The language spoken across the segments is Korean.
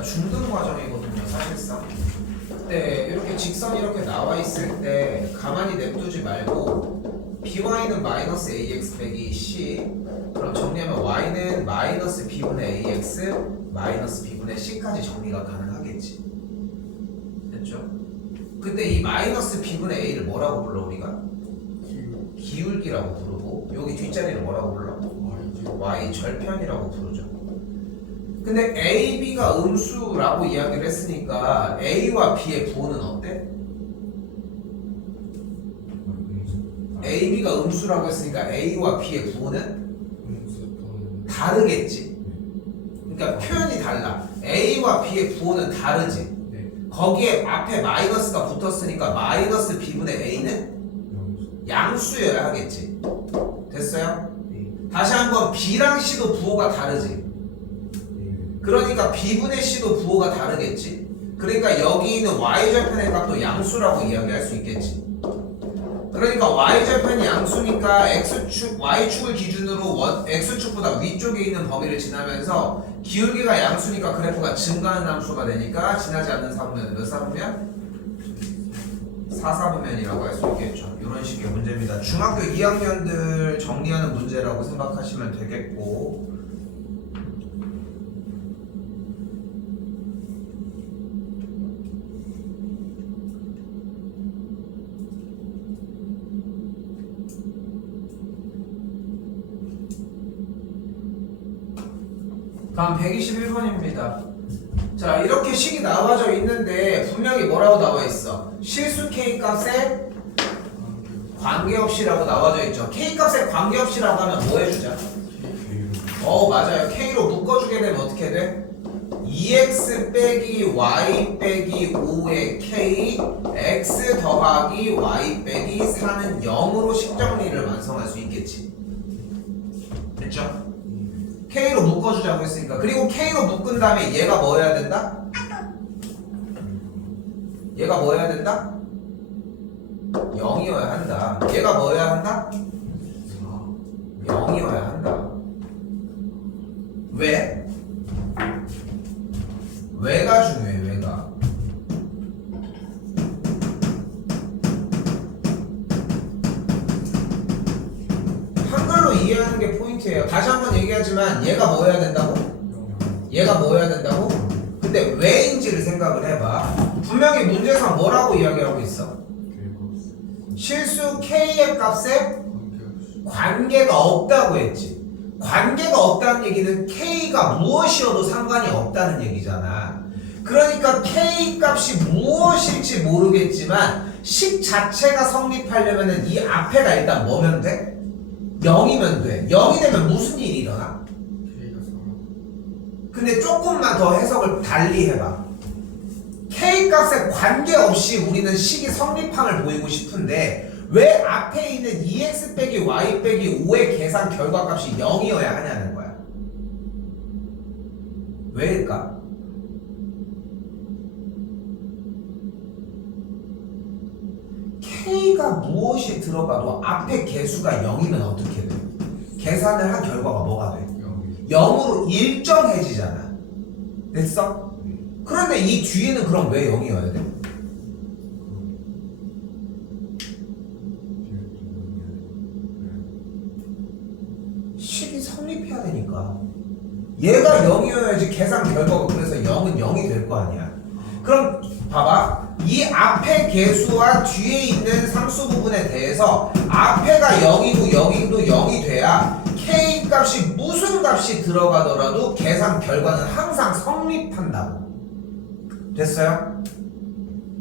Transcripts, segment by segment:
문제가 중등 과정이거든요, 사실상. 근데 이렇게 직선이 이렇게 나와 있을 때 가만히 냅두지 말고 by는 마이너스 ax 빼기 c, 그럼 정리하면 y는 마이너스 b분의 ax 마이너스 b분의 c까지 정리가 가능하겠지. 됐죠? 근데 이 마이너스 b분의 a를 뭐라고 불러 우리가? 기울기라고 부르고, 여기 뒷자리를 뭐라고 불러? y 절편이라고 부르죠. 근데 a, b가 음수라고 이야기를 했으니까 a와 b의 부호는 어때? a, b가 음수라고 했으니까 a와 b의 부호는 다르겠지. 그러니까 표현이 달라. a와 b의 부호는 다르지. 거기에 앞에 마이너스가 붙었으니까 마이너스 b분의 a는 양수여야 하겠지. 됐어요? 다시 한번 b랑 c도 부호가 다르지. 그러니까 b분의 c도 부호가 다르겠지. 그러니까 여기 있는 y절편의 값도 양수라고 이야기할 수 있겠지. 그러니까 y절편이 양수니까 x축, y축을 기준으로 x축보다 위쪽에 있는 범위를 지나면서 기울기가 양수니까 그래프가 증가하는 함수가 되니까 지나지 않는 사분면은 몇 사분면? 4사분면이라고 할 수 있겠죠. 이런 식의 문제입니다. 중학교 2학년들 정리하는 문제라고 생각하시면 되겠고, 다음 121번입니다. 자, 이렇게 식이 나와져 있는데 분명히 뭐라고 나와 있어? 실수 k 값에 관계없이라고 나와져 있죠. k 값에 관계없이라고 하면 뭐 해주자? 맞아요. k로 묶어주게 되면 어떻게 돼? 2x 빼기 y 빼기 5의 k x 더하기 y 빼기 4는 0으로 식정리를 완성할 수 있겠지. 됐죠? K로 묶어주자고 했으니까. 그리고 K로 묶은 다음에 얘가 뭐 해야 된다? 얘가 뭐 해야 된다? 0이어야 한다. 얘가 뭐 해야 한다? 0이어야 한다. 왜? 왜가 중요해, 왜가. 한글로 이해하는 게 포인트예요. 다시 한번 얘기하지만 얘가 뭐 해야 된다고? 얘가 뭐 해야 된다고? 근데 왜인지를 생각을 해봐. 분명히 문제상 뭐라고 이야기하고 있어? 실수 k의 값에 관계가 없다고 했지. 관계가 없다는 얘기는 k가 무엇이어도 상관이 없다는 얘기잖아. 그러니까 k 값이 무엇일지 모르겠지만 식 자체가 성립하려면 이 앞에가 일단 뭐면 돼? 0이면 돼. 0이 되면 무슨 일이 일어나? 근데 조금만 더 해석을 달리 해봐. k 값에 관계없이 우리는 식이 성립함을 보이고 싶은데 왜 앞에 있는 2x 빼기 y 빼기 5의 계산 결과값이 0이어야 하냐는 거야. 왜일까? k가 무엇이 들어가도 앞에 개수가 0이면 어떻게 돼? 계산을 한 결과가 뭐가 돼? 0으로 일정해지잖아. 됐어? 그런데 이 뒤에는 그럼 왜 0이어야 돼? 식이 성립해야 되니까. 얘가 0이어야지 계산 결과가 그래서 0은 0이 될 거 아니야. 그럼 봐봐. 이 앞에 개수와 뒤에 있는 상수 부분에 대해서 앞에가 0이고 여기도 0이 돼야 k 값이 무슨 값이 들어가더라도 계산 결과는 항상 성립한다고. 됐어요?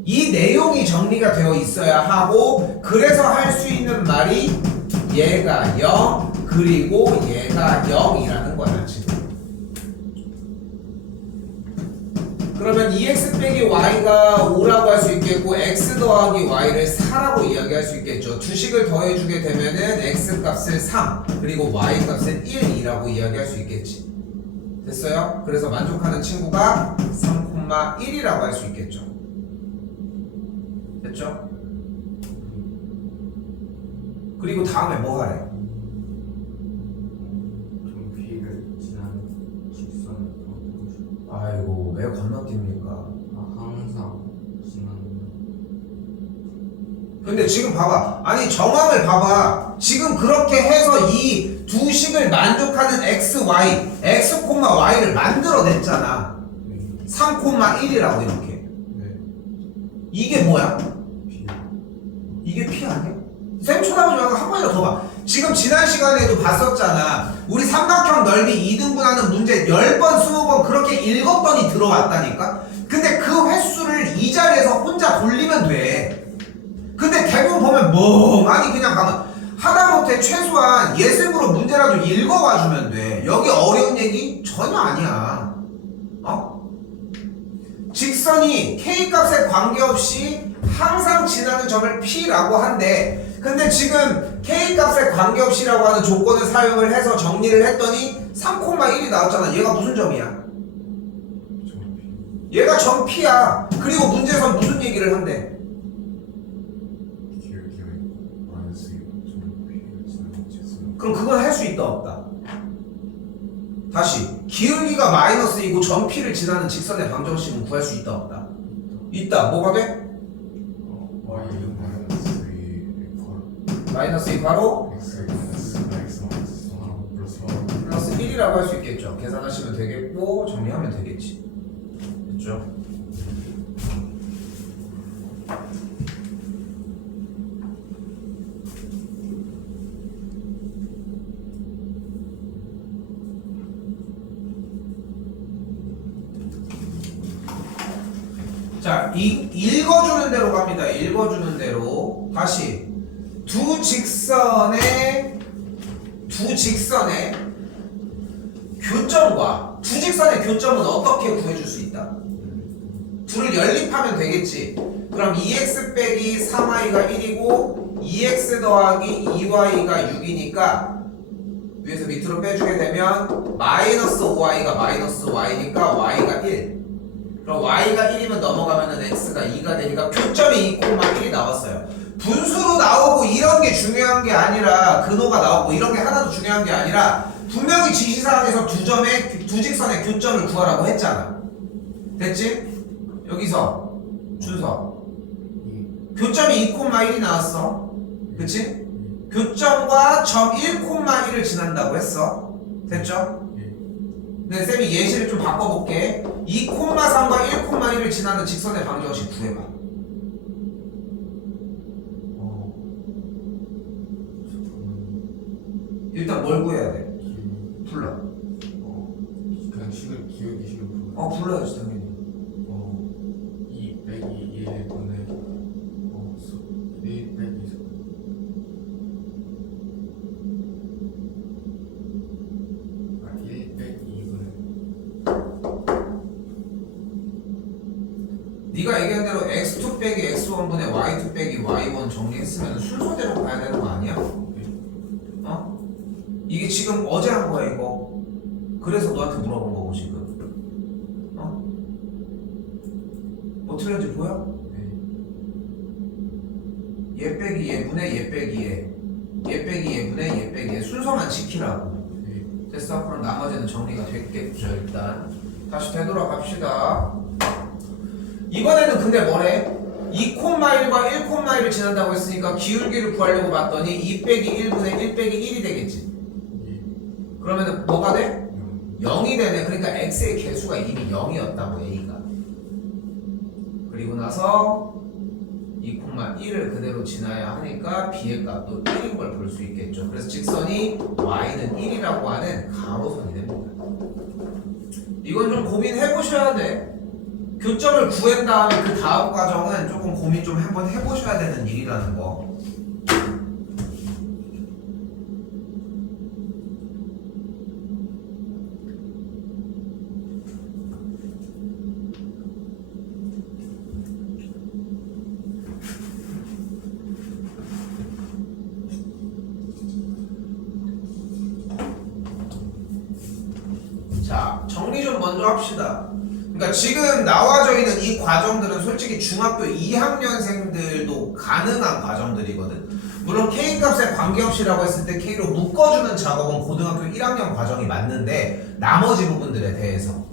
이 내용이 정리가 되어 있어야 하고, 그래서 할 수 있는 말이 얘가 0 그리고 얘가 0이라는 거야 지금. 그러면 2x 빼기 y가 5라고 할 수 있겠고 x 더하기 y를 4라고 이야기할 수 있겠죠. 두 식을 더해주게 되면은 x 값을 3 그리고 y 값을 1이라고 이야기할 수 있겠지. 됐어요? 그래서 만족하는 친구가 3,1이라고 할 수 있겠죠. 됐죠? 그리고 다음에 뭐 하래? 좀 비를 지나는 직선을 아이고 왜 건너뜁니까? 항상 지나는. 근데 지금 봐봐. 아니 정황을 봐봐. 지금 그렇게 해서 이 두 식을 만족하는 x, y, x, y를 만들어냈잖아. 3,1이라고 이렇게. 이게 뭐야? 이게 P 아니야? 쌤 쳐다보지 말고 한 번이라도 더 봐. 지금 지난 시간에도 봤었잖아. 우리 삼각형 넓이 2등분하는 문제 10번, 20번 그렇게 읽었더니 들어왔다니까? 근데 그 횟수를 이 자리에서 혼자 돌리면 돼. 근데 대부분 보면 멍하니 그냥 가면 하다못해 최소한 예습으로 문제라도 읽어봐주면 돼. 여기 어려운 얘기 전혀 아니야. 어? 직선이 K값에 관계없이 항상 지나는 점을 P라고 한대. 근데 지금 K값에 관계없이라고 하는 조건을 사용을 해서 정리를 했더니 3,1이 나왔잖아. 얘가 무슨 점이야? 얘가 점 P야. 그리고 문제에서 무슨 얘기를 한대? 그럼 그건 할 수 있다 없다? 다시 기울기가 마이너스이고 점 P를 지나는 직선의 방정식은 구할 수 있다 없다? 있다. 뭐가 돼? 마이너스 2 바로 플러스 1이라고 할 수 있겠죠. 계산하시면 되겠고 정리하면 되겠지. 됐죠? 자, 읽어주는 대로 갑니다. 읽어주는 대로 다시 두 직선의 교점과 두 직선의 교점은 어떻게 구해줄 수 있다? 둘을 연립하면 되겠지. 그럼 2x 빼기 3y가 1이고 2x 더하기 2y가 6이니까 위에서 밑으로 빼주게 되면 마이너스 5y가 마이너스 y니까 y가 1. 그럼 y가 1이면 넘어가면은 x가 2가 되니까 교점이 2,1이 나왔어요. 분수로 나오고 이런 게 중요한 게 아니라 근호가 나오고 이런 게 하나도 중요한 게 아니라 분명히 지시사항에서 두 직선의 교점을 구하라고 했잖아. 됐지? 여기서 준서 교점이 2,1이 나왔어. 그치? 교점과 점 1,1을 지난다고 했어. 됐죠? 근데 쌤이 예시를 좀 바꿔볼게. 2,3과 1,1을 지나는 직선의 방정식 구해봐. 일단 뭘 구해야 돼? 불러. 그냥 식을 기울기 식을 불러야지 당연히. 2 빼기 1분의 1 빼기 4. 아, 1 빼기 2분의. 네가 얘기한 대로 x2 빼기 x1분의 y2 빼기 y1 정리했으면 순서대로 가야 되는 거 아니야? 어? 이게 지금 어제 한 거야 이거. 그래서 너한테 물어본 거고 지금. 어? 뭐 틀렸는지 보여? 얘 빼기 얘분의 얘 빼기 얘 빼기 얘분의 얘 빼기 얘 순서만 지키라고. 됐어? 그럼 나머지는 정리가 됐겠죠. 일단 다시 되돌아갑시다. 이번에는 근데 뭐래? 2,1과 1,1을 지난다고 했으니까 기울기를 구하려고 봤더니 2 빼기 1분의 1 빼기 1이 되겠지. 그러면은 뭐가 돼? 0이 되네. 그러니까 x의 개수가 이미 0이었다고 a가. 그리고 나서 2,1을 그대로 지나야 하니까 b의 값도 1인 걸 볼 수 있겠죠. 그래서 직선이 y는 1이라고 하는 가로선이 됩니다. 이건 좀 고민해 보셔야 돼. 교점을 구한 다음에 그 다음 과정은 조금 고민 좀 한번 해보셔야 되는 일이라는 거. 자, 정리 좀 먼저 합시다. 그러니까 지금 나와져 있는 이 과정들은 솔직히 중학교 2학년생들도 가능한 과정들이거든. 물론 K값에 관계없이라고 했을 때 K로 묶어주는 작업은 고등학교 1학년 과정이 맞는데 나머지 부분들에 대해서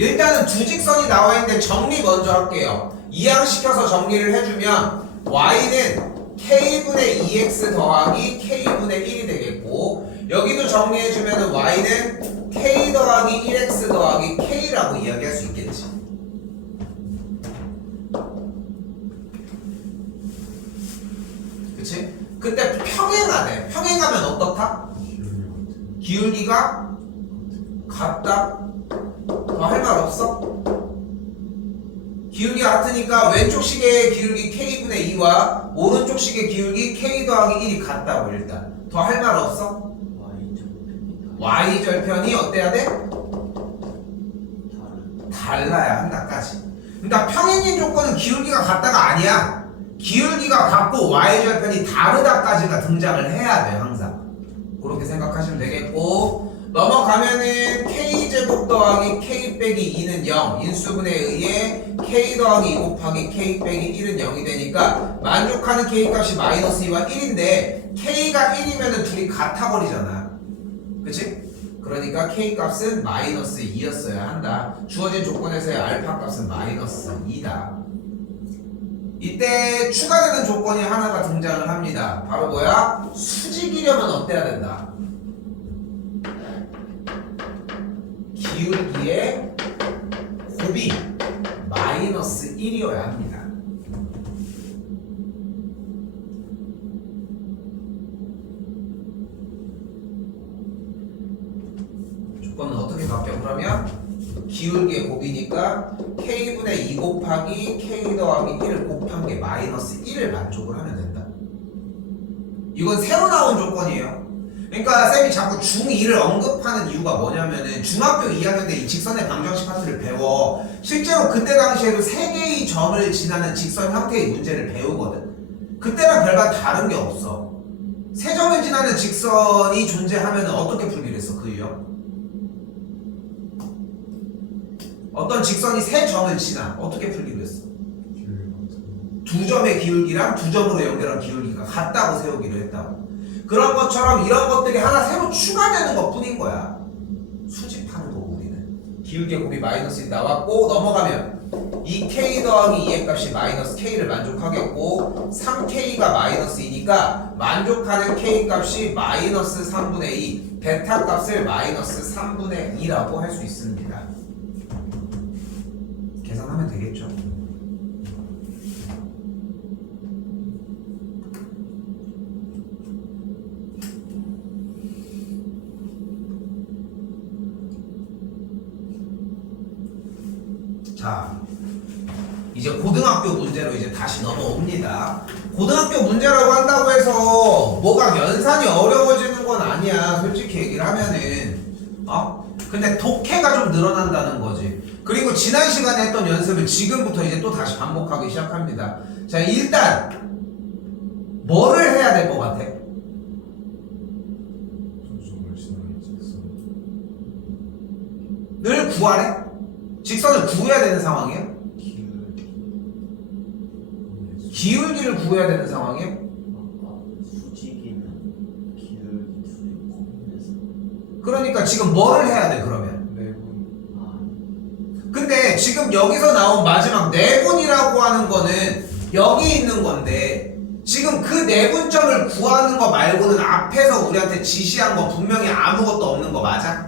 일단은 두 직선이 나와 있는데 정리 먼저 할게요. 이항시켜서 정리를 해주면 y는 k분의 2x 더하기 k분의 1이 되겠고, 여기도 정리해주면 y는 k 더하기 1x 더하기 k라고 이야기할 수 있겠지. 그치? 근데 평행하네. 평행하면 어떻다? 기울기가 같다? 더 할 말 없어? 기울기가 같으니까 왼쪽 시계의 기울기 k분의 2와 오른쪽 시계 기울기 k 더하기 1이 같다고. 일단 더 할 말 없어? y절편이 어때야 돼? 달라야 한다까지. 그러니까 평행인 조건은 기울기가 같다가 아니야. 기울기가 같고 y절편이 다르다까지가 등장을 해야 돼. 항상 그렇게 생각하시면 되겠고, 넘어가면은 k제곱 더하기 k 빼기 2는 0, 인수분해에 의해 k 더하기 2 곱하기 k 빼기 1은 0이 되니까 만족하는 k 값이 마이너스 2와 1인데 k가 1이면 둘이 같아 버리잖아. 그치? 그러니까 k 값은 마이너스 2였어야 한다. 주어진 조건에서의 알파 값은 마이너스 2다. 이때 추가되는 조건이 하나가 등장을 합니다. 바로 뭐야? 수직이려면 어때야 된다? 기울기의 곱이 마이너스 1이어야 합니다. 조건은 어떻게 바뀌어? 그러면 기울기의 곱이니까 k분의 2 곱하기 k 더하기 1을 곱한 게 마이너스 1을 만족을 하면 된다. 이건 새로 나온 조건이에요. 그러니까 쌤이 자꾸 중2를 언급하는 이유가 뭐냐면은 중학교 2학년 때 이 직선의 방정식 파트를 배워. 실제로 그때 당시에도 3개의 점을 지나는 직선 형태의 문제를 배우거든. 그때랑 별반 다른 게 없어. 3점을 지나는 직선이 존재하면 어떻게 풀기로 했어? 그 유형? 어떤 직선이 3점을 지나 어떻게 풀기로 했어? 2점의 기울기랑 2점으로 연결한 기울기가 같다고 세우기로 했다고. 그런 것처럼 이런 것들이 하나 새로 추가되는 것 뿐인 거야. 수집하는 거고 우리는. 기울기의 곱이 마이너스 1 나왔고, 넘어가면 2k 더하기 2의 값이 마이너스 k를 만족하겠고, 3k가 마이너스 2니까 만족하는 k 값이 마이너스 3분의 2, 베타 값을 마이너스 3분의 2라고 할 수 있습니다. 계산하면 되겠죠. 자, 이제 고등학교 문제로 이제 다시 넘어옵니다. 고등학교 문제라고 한다고 해서 뭐가 연산이 어려워지는 건 아니야. 솔직히 얘기를 하면은. 근데 독해가 좀 늘어난다는 거지. 그리고 지난 시간에 했던 연습을 지금부터 이제 또 다시 반복하기 시작합니다. 자, 일단 뭐를 해야 될 것 같아? 늘 구하래? 직선을 구해야 되는 상황이야? 기울기를 구해야 되는 상황이야? 수직이면 기울기 둘이 곱해서. 그러니까 지금 뭐를 해야 돼 그러면? 근데 지금 여기서 나온 마지막 내분이라고 하는 거는 여기 있는 건데, 지금 그 내분점을 구하는 거 말고는 앞에서 우리한테 지시한 거 분명히 아무것도 없는 거 맞아?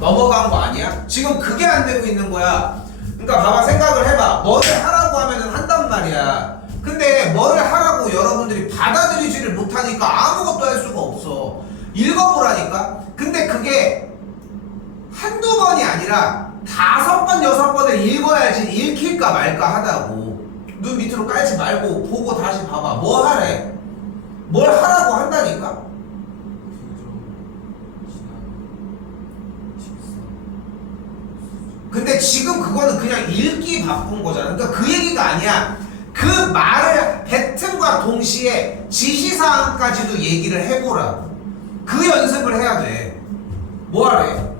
넘어간 거 아니야? 지금 그게 안 되고 있는 거야. 그러니까 봐봐, 생각을 해봐. 뭐를 하라고 하면은 한단 말이야. 근데 뭐를 하라고 여러분들이 받아들이지를 못하니까 아무것도 할 수가 없어. 읽어보라니까. 근데 그게 한두 번이 아니라 5번, 6번을 읽어야지 읽힐까 말까 하다고. 눈 밑으로 깔지 말고 보고 다시 봐봐. 뭐 하래? 뭘 하라고 한다니까? 근데 지금 그거는 그냥 읽기 바쁜 거잖아. 그러니까 그 얘기가 아니야. 그 말을 뱉음과 동시에 지시사항까지도 얘기를 해보라고. 그 연습을 해야 돼. 뭐 하래?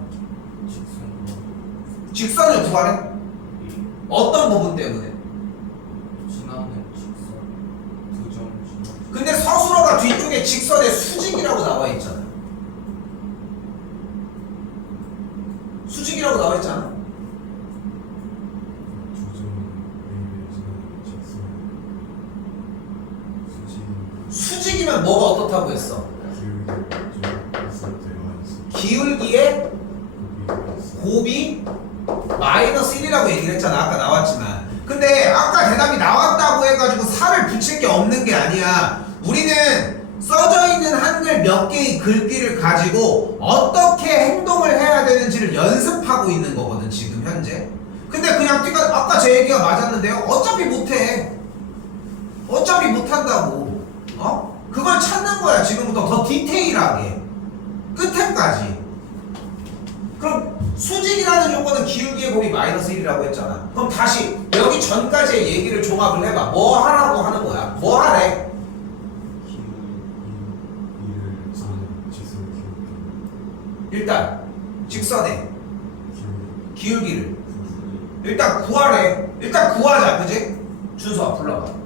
직선을 구하래? 어떤 부분 때문에? 지나는 직선 2점 지나. 근데 서술어가 뒤쪽에 직선의 수직이라고 나와 있잖아. 수직이라고 나와 있잖아. 수직이면 뭐가 어떻다고 했어? 기울기의 곱이 마이너스 1이라고 얘기를 했잖아. 아까 나왔지만. 근데 아까 대답이 나왔다고 해가지고 4를 붙일 게 없는 게 아니야. 우리는 써져 있는 한글 몇 개의 글귀를 가지고 어떻게 행동을 해야 되는지를 연습하고 있는 거거든 지금 현재. 근데 그냥 띠가 아까 제 얘기가 맞았는데요. 어차피 못해. 어차피 못한다고. 그걸 찾는 거야 지금부터 더 디테일하게 끝에까지. 그럼 수직이라는 조건은 기울기의 곱이 마이너스 1이라고 했잖아. 그럼 다시 여기 전까지의 얘기를 종합을 해봐. 뭐 하라고 하는 거야? 뭐 하래? 일단 직선의 기울기를 일단 구하래. 일단 구하자. 그지? 준서 불러봐.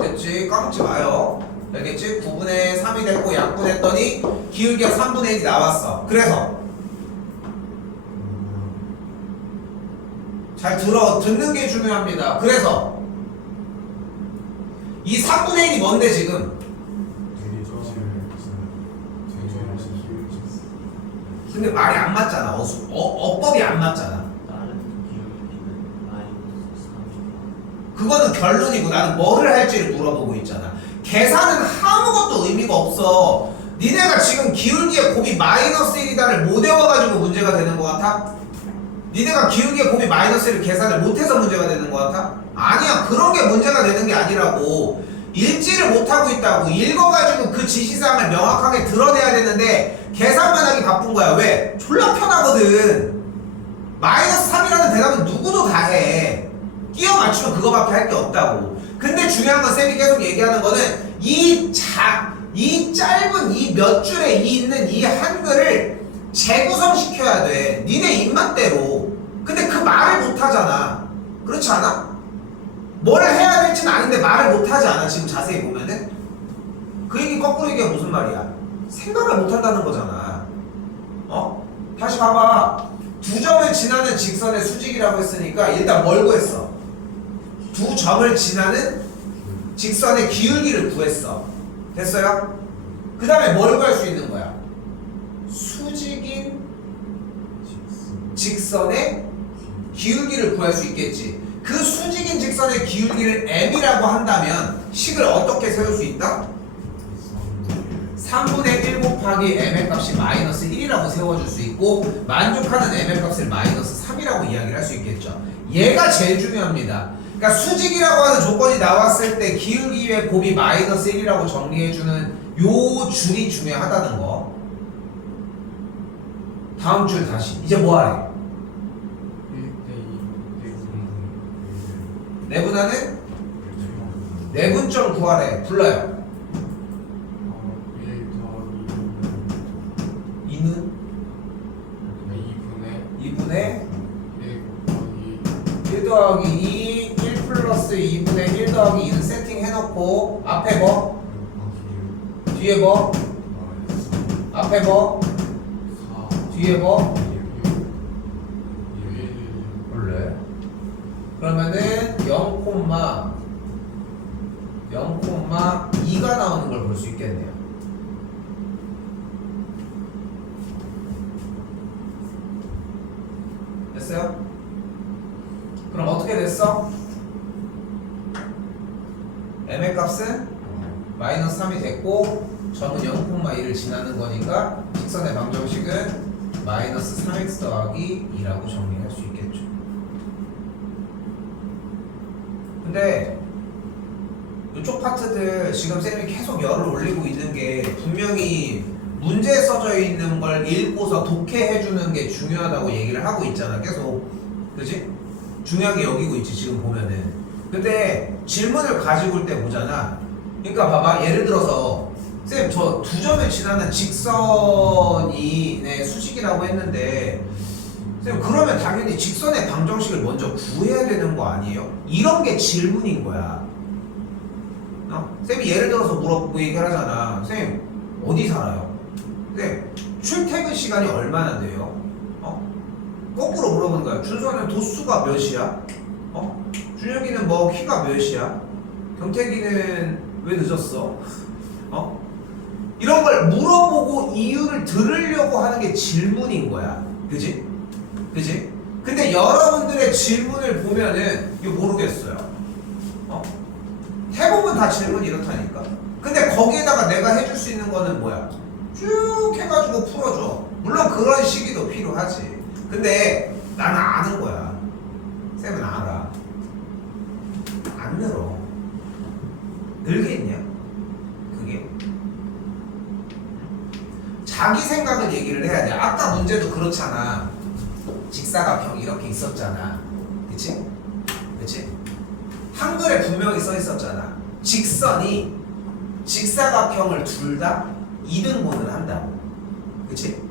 됐지? 까먹지 마요. 알겠지? 9분의 3이 됐고 약분했더니 기울기가 3분의 1이 나왔어. 그래서 잘 들어. 듣는 게 중요합니다. 그래서 이 3분의 1이 뭔데 지금? 근데 말이 안 맞잖아. 어법이 안 맞잖아. 다른 기울기는 마이너스 3. 그거는 결론이고 나는 뭐를 할지를 물어보고 있잖아. 계산은 아무것도 의미가 없어. 니네가 지금 기울기의 곱이 마이너스 1이다를 못 외워가지고 문제가 되는 것 같아? 니네가 기울기의 곱이 마이너스 1을 계산을 못해서 문제가 되는 것 같아? 아니야. 그런 게 문제가 되는 게 아니라고. 읽지를 못하고 있다고. 읽어가지고 그 지시사항을 명확하게 드러내야 되는데 계산만 하기 바쁜 거야. 왜? 졸라 편하거든. 마이너스 3이라는 대답은 누구도 다 해. 끼워 맞추면 그거밖에 할 게 없다고. 근데 중요한 건 쌤이 계속 얘기하는 거는 이 짧은 이 몇 줄에 있는 이 한글을 재구성시켜야 돼. 니네 입맛대로. 근데 그 말을 못하잖아. 그렇지 않아? 뭘 해야 될지는 아는데 말을 못하지 않아. 지금 자세히 보면은 그 얘기 거꾸로 얘기하면 무슨 말이야? 생각을 못한다는 거잖아. 다시 봐봐. 두 점을 지나는 직선의 수직이라고 했으니까 일단 뭘 구했어? 두 점을 지나는 직선의 기울기를 구했어. 됐어요? 그 다음에 뭘 구할 수 있는 거야? 수직인 직선의 기울기를 구할 수 있겠지. 그 수직인 직선의 기울기를 m이라고 한다면 식을 어떻게 세울 수 있다? 3분의 1 곱하기 m의 값이 마이너스 1이라고 세워줄 수 있고 만족하는 m의 값을 마이너스 3이라고 이야기를 할 수 있겠죠. 얘가 제일 중요합니다. 그러니까 수직이라고 하는 조건이 나왔을 때 기울기의 곱이 마이너스 1이라고 정리해주는 요 줄이 중요하다는 거. 다음 줄 다시. 이제 뭐 하래? 1대2 내분하는? 내분점 구하래. 불러요. 1 더하기 2는? 2분의 1 더하기 2, 1 플러스 2분의 1 더하기 2는 세팅해놓고 앞에 뭐? 뒤에 뭐? 앞에 뭐? 4 뒤에 뭐? 1 원래 그러면은 0,2가 나오는 걸 볼 수 있겠네요. 됐어요? 그럼 어떻게 됐어? m의 값은 마이너스 3이 됐고 점은 0,1을 지나는 거니까 직선의 방정식은 마이너스 3x 더하기 2라고 정리할 수 있겠죠. 근데 이쪽 파트들 지금 쌤이 계속 열을 올리고 있는 게 분명히 문제에 써져 있는 걸 읽고서 독해해주는 게 중요하다고 얘기를 하고 있잖아. 계속. 그치? 중요하게 여기고 있지 지금 보면은. 근데 질문을 가지고 올 때 보잖아. 그러니까 봐봐. 예를 들어서 쌤 저 두 점을 지나는 직선이 수직이라고 했는데 쌤 그러면 당연히 직선의 방정식을 먼저 구해야 되는 거 아니에요? 이런 게 질문인 거야. 쌤이 예를 들어서 물어보고 얘기를 하잖아. 쌤 어디 살아요? 쌤 출퇴근 시간이 얼마나 돼요? 거꾸로 물어보는 거야. 준서는 도수가 몇이야? 준혁이는 뭐 키가 몇이야? 경태기는 왜 늦었어? 이런 걸 물어보고 이유를 들으려고 하는 게 질문인 거야. 그지? 그지? 근데 여러분들의 질문을 보면은 이거 모르겠어요. 대부분 다 질문이 이렇다니까. 근데 거기에다가 내가 해줄 수 있는 거는 뭐야? 쭉 해가지고 풀어줘. 물론 그런 시기도 필요하지. 근데 나는 아는 거야. 쌤은 알아. 안 늘어. 늘겠냐? 그게? 자기 생각을 얘기를 해야 돼. 아까 문제도 그렇잖아. 직사각형 이렇게 있었잖아. 그치? 그치? 한글에 분명히 써 있었잖아. 직선이 직사각형을 둘 다 2등분을 한다고. 그치?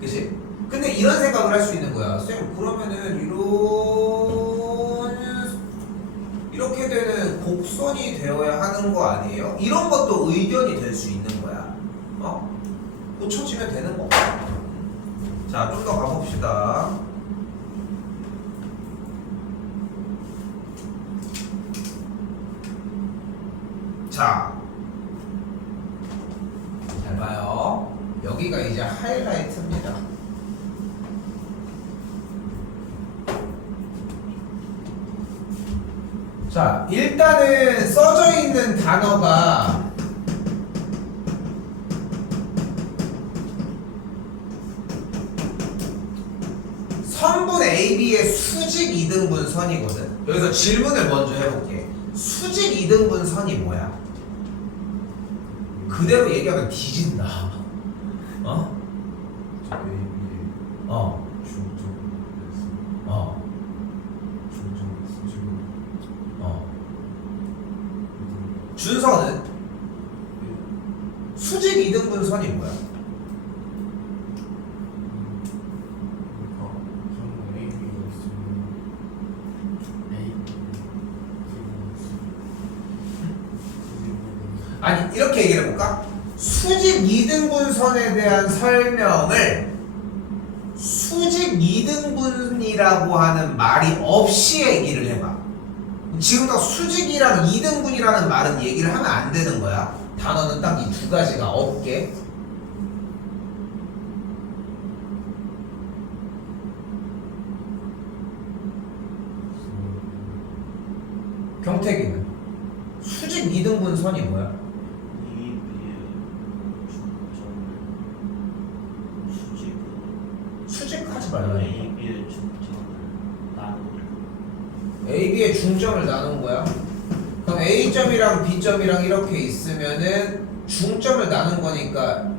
그치? 근데 이런 생각을 할 수 있는 거야. 쌤, 그러면은 이렇게 되는 곡선이 되어야 하는 거 아니에요? 이런 것도 의견이 될 수 있는 거야. 고쳐지면 되는 거. 자, 좀 더 가봅시다. 자, 잘 봐요. 여기가 이제 하이라이트입니다. 자, 일단은 써져 있는 단어가 선분 AB의 수직 2등분 선이거든. 여기서 질문을 먼저 해볼게. 수직 2등분 선이 뭐야? 그대로 얘기하면 뒤진다. 저 AB의 중점에서 지금 준서는 수직 2등분 선이 뭐야? 저는 AB가 있으면 아니, 이렇게 얘기를 해볼까? 수직 2등분 선에 대한 설명을 수직 2등분이라고 하는 말이 없이 얘기를 해봐. 지금부터 수직이랑 2등분이라는 말은 얘기를 하면 안 되는 거야. 단어는 딱 이 두 가지가 없게. 경태기는 수직 2등분 선이 뭐야? 수직하지 말라니까. AB의 중점을 나눈 거야. 그럼 A점이랑 B점이랑 이렇게 있으면은 중점을 나눈 거니까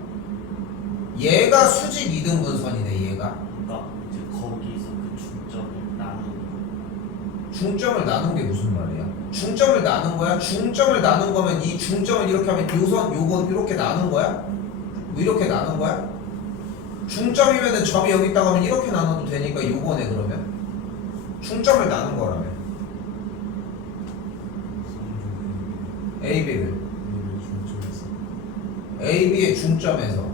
얘가 수직 2등분 선이네. 얘가 그러니까 이제 거기서 그 중점을 나누는 중점을 나눈 게 무슨 말이야? 중점을 나눈 거야? 중점을 나눈 거면 이 중점을 이렇게 하면 요선 요거 이렇게 나눈 거야? 뭐 이렇게 나눈 거야? 중점이면은 점이 여기 있다고 하면 이렇게 나눠도 되니까 요거네. 그러면 중점을 나눈 거라며. AB를 AB의 중점에서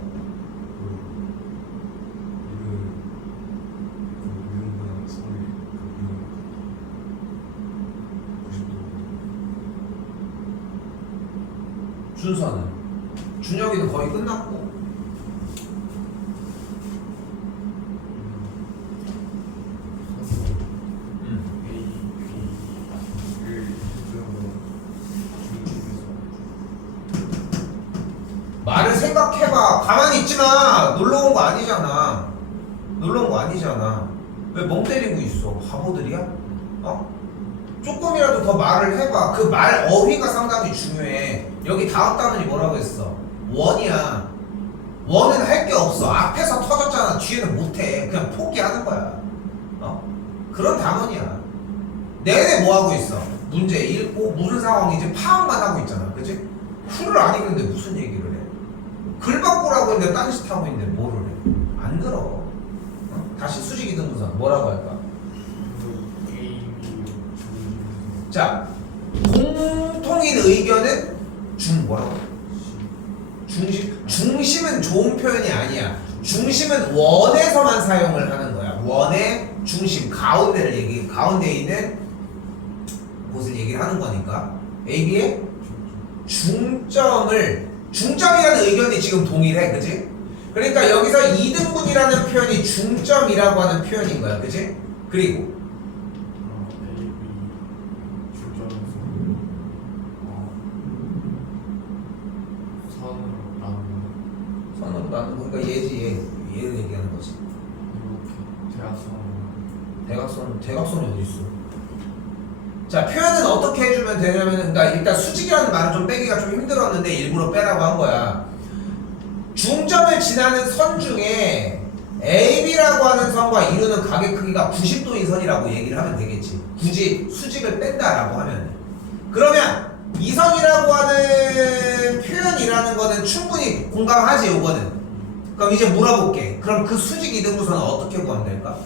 준서는 준혁이도 거의 끝났고. 말을 생각해봐. 가만히 있지마. 놀러 온 거 아니잖아. 놀러 온 거 아니잖아. 왜 멍 때리고 있어? 바보들이야? 조금이라도 더 말을 해봐. 그 말 어휘가 상당히 중요해. 여기 다음 단원이 뭐라고 했어? 원이야. 원은 할 게 없어. 앞에서 터졌잖아. 뒤에는 못해. 그냥 포기하는 거야. 그런 단원이야. 내내 뭐 하고 있어? 문제 읽고 무슨 상황인지 파악만 하고 있잖아. 그치? 풀을 안 읽는데 무슨 얘기를 해? 글 바꾸라고 했는데 딴짓 하고 있는데 뭐를 해? 안 들어. 다시 수직 2등분선 뭐라고 할까? 자, 공통인 의견은 뭐라고? 중심은 좋은 표현이 아니야. 중심은 원에서만 사용을 하는 거야. 원의 중심, 가운데에 있는 곳을 얘기를 하는 거니까. AB의 중점이라는 의견이 지금 동일해, 그지? 그러니까 여기서 2등분이라는 표현이 중점이라고 하는 표현인 거야, 그지? 그리고 A, B 중점에서 선으로 나누는 선으로 나누는 거니까 얘를 얘기하는 거지. 이렇게 대각선이 어디 있어? 자, 표현은 어떻게 해주면 되냐면은, 그러니까 일단 수직이라는 말은 좀 빼기가 좀 힘들었는데 일부러 빼라고 한 거야. 중점을 지나는 선 중에 AB라고 하는 선과 이루는 각의 크기가 90도인 선이라고 얘기를 하면 되겠지. 굳이 수직을 뺀다라고 하면. 그러면 이 선이라고 하는 표현이라는 거는 충분히 공감하지, 요거는. 그럼 이제 물어볼게. 그럼 그 수직 이등분선은 어떻게 구하면 될까?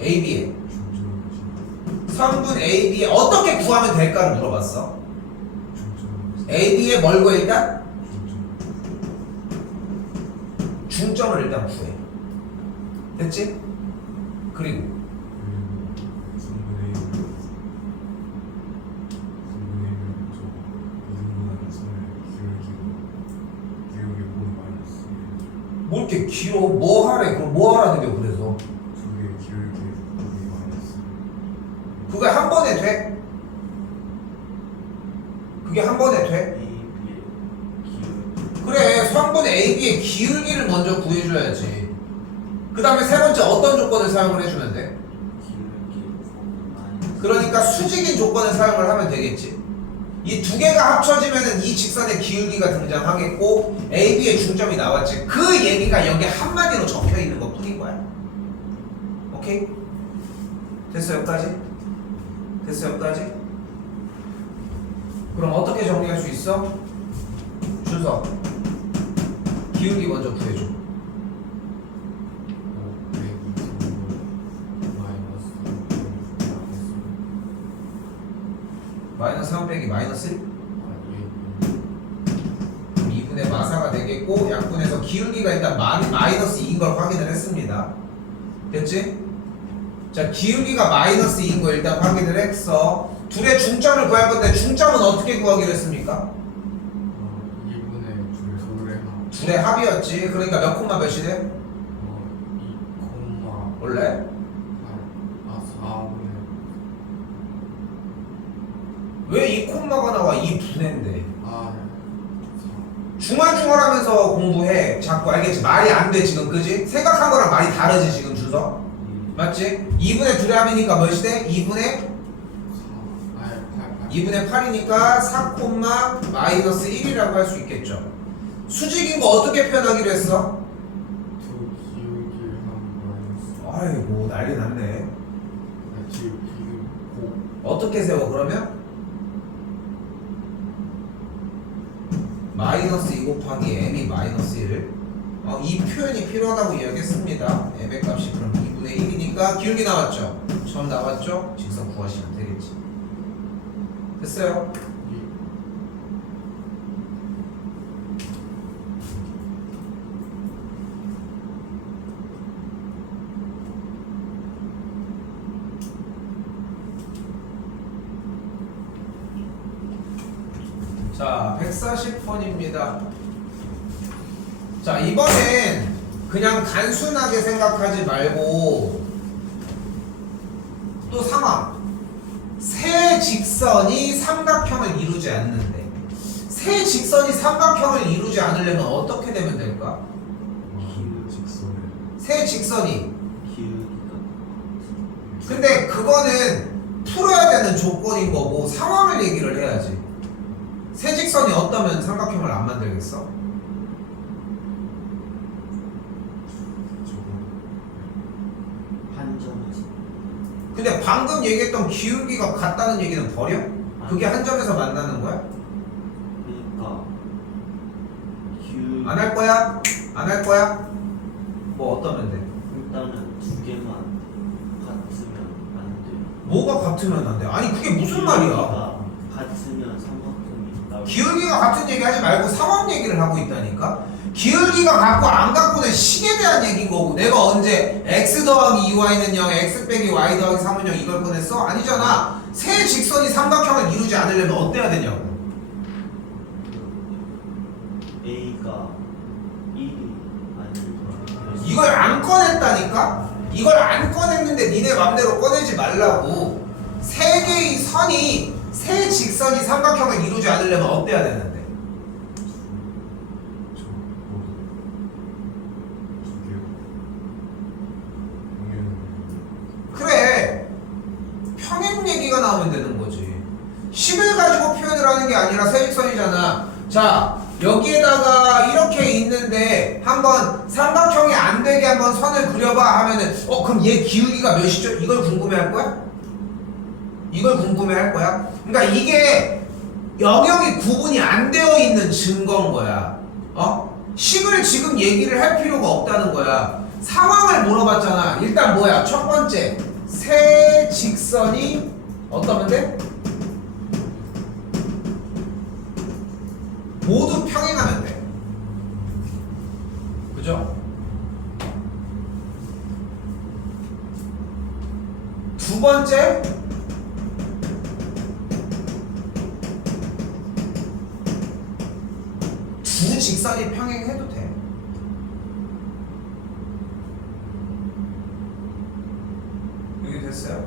AB의 중점을 선분 AB에 어떻게 구하면 될까를 물어봤어. 중점 AB에 뭘 구해 일단? 중점 중점을 일단 구해. 됐지? 그리고 선분의 1을 저거 이등분하는 선을 기울기 본 마이너스 뭐 이렇게 길어? 뭐 하래? 그럼 뭐 하라는 게 그래서? 2개 기울기 곱이 마이너스 그게 한 번에 돼? 그게 한 번에 돼? AB의 기울기 그래, 선분 AB의 기울기를 먼저 구해줘야지. 그 다음에 세 번째 어떤 조건을 사용을 해주면 돼? 기울기 곱은 마이너스 그러니까 수직인 조건을 사용을 하면 되겠지. 이 두 개가 합쳐지면은 이 직선의 기울기가 등장하겠고 AB의 중점이 나왔지. 그 얘기가 여기 한마디로 적혀 있는 것 뿐인 거야. 오케이? 됐어 여기까지? 됐어 여기까지? 그럼 어떻게 정리할 수 있어? 준서 기울기 먼저 구해줘. 3 빼기 마이너스 1? 2분의 마사가 되겠고 약분해서 기울기가 일단 마이너스 2인 걸 확인을 했습니다. 됐지? 자, 기울기가 마이너스 2인 거 일단 확인을 했어. 둘의 중점을 구할 건데 중점은 어떻게 구하기로 했습니까? 2분의 둘의 합이었지. 그러니까 몇 콤마 몇이 돼? 2콤마 원래? 4분의 왜 이 콤마가 나와? 이 분해인데. 4 중얼중얼하면서 공부해. 자꾸 알겠지? 말이 안 돼 지금, 그지? 생각한 거랑 말이 다르지 지금 준서? 맞지? 2분의 2의 합이니까 몇이 돼? 2분의 8이니까 4 콤마 마이너스 1이라고 할 수 있겠죠. 수직인 거 어떻게 표현하기로 했어? 기울기를 한 마이너스 아이고 난리 났네. 기울기 어떻게 세워 그러면? 마이너스 2 곱하기 m이 마이너스 1. 이 표현이 필요하다고 이야기했습니다. m의 값이 그럼 2분의 1이니까 기울기 나왔죠? 처음 나왔죠? 직선 구하시면 되겠지. 됐어요? 자, 140번입니다. 자, 이번엔 그냥 단순하게 생각하지 말고 또 상황. 세 직선이 삼각형을 이루지 않는데 세 직선이 삼각형을 이루지 않으려면 어떻게 되면 될까? 직선을 세 직선이. 기울기가 근데 그거는 풀어야 되는 조건인 거고 상황을 얘기를 해야지. 세 직선이 어떠면 삼각형을 안 만들겠어? 저거 한 점에서 근데 방금 얘기했던 기울기가 같다는 얘기는 버려? 그게 한 점에서 만나는 거야? 그러니까 기울 안 할 거야? 안 할 거야? 뭐 어떠면 돼? 일단은 두 개만 같으면 안 돼. 뭐가 같으면 안 돼? 아니 그게 무슨 말이야? 기울기가 같으면 삼각형이 나올 기울기가 같은 얘기 하지 말고 상황 얘기를 하고 있다니까? 기울기가 갖고 안 갖고는 식에 대한 얘기인 거고 내가 언제 x 더하기 2y는 0, x 빼기 y 더하기 3은 0 이걸 꺼냈어? 아니잖아. 세 직선이 삼각형을 이루지 않으려면 어때야 되냐고. A가 1이 아니면 이걸 안 꺼냈다니까? 이걸 안 꺼냈는데 니네 맘대로 꺼내지 말라고. 세 개의 선이 세 직선이 삼각형을 이루지 않으려면 어때야 되는데? 그래, 평행 얘기가 나오면 되는 거지. 10을 가지고 표현을 하는 게 아니라 세직선이잖아. 자, 여기에다가 이렇게 있는데 한번 삼각형이 안 되게 한번 선을 그려봐 하면은 그럼 얘 기울기가 몇이죠? 이걸 궁금해할 거야? 이걸 궁금해할 거야? 그러니까 이게 영역이 구분이 안 되어 있는 증거인 거야. 식을 지금 얘기를 할 필요가 없다는 거야. 상황을 물어봤잖아. 일단 뭐야? 첫 번째, 세 직선이 어떠면 돼? 모두 평행하면 돼. 그죠? 두 번째, 두 직선이 평행해도 돼. 여기 됐어요?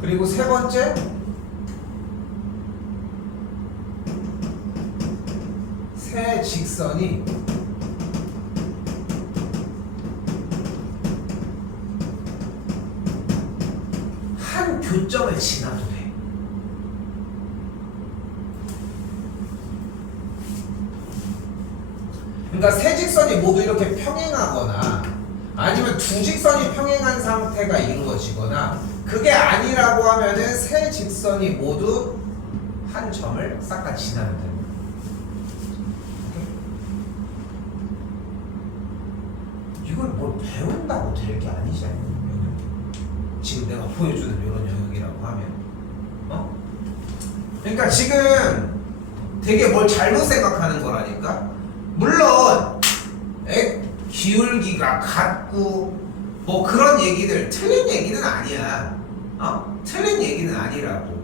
그리고 세 번째, 세 직선이 한 교점을 지나도 돼. 그러니까 세 직선이 모두 이렇게 평행하거나 아니면 두 직선이 평행한 상태가 이루어지거나 그게 아니라고 하면은 세 직선이 모두 한 점을 싹 다 지나면 됩니다. 이걸 뭘 배운다고 될 게 아니잖아요. 지금 내가 보여주는 이런 영역이라고 하면 그러니까 지금 되게 뭘 잘못 생각하는 거라니까. 물론 기울기가 같고 뭐 그런 얘기들 틀린 얘기는 아니야. 틀린 얘기는 아니라고.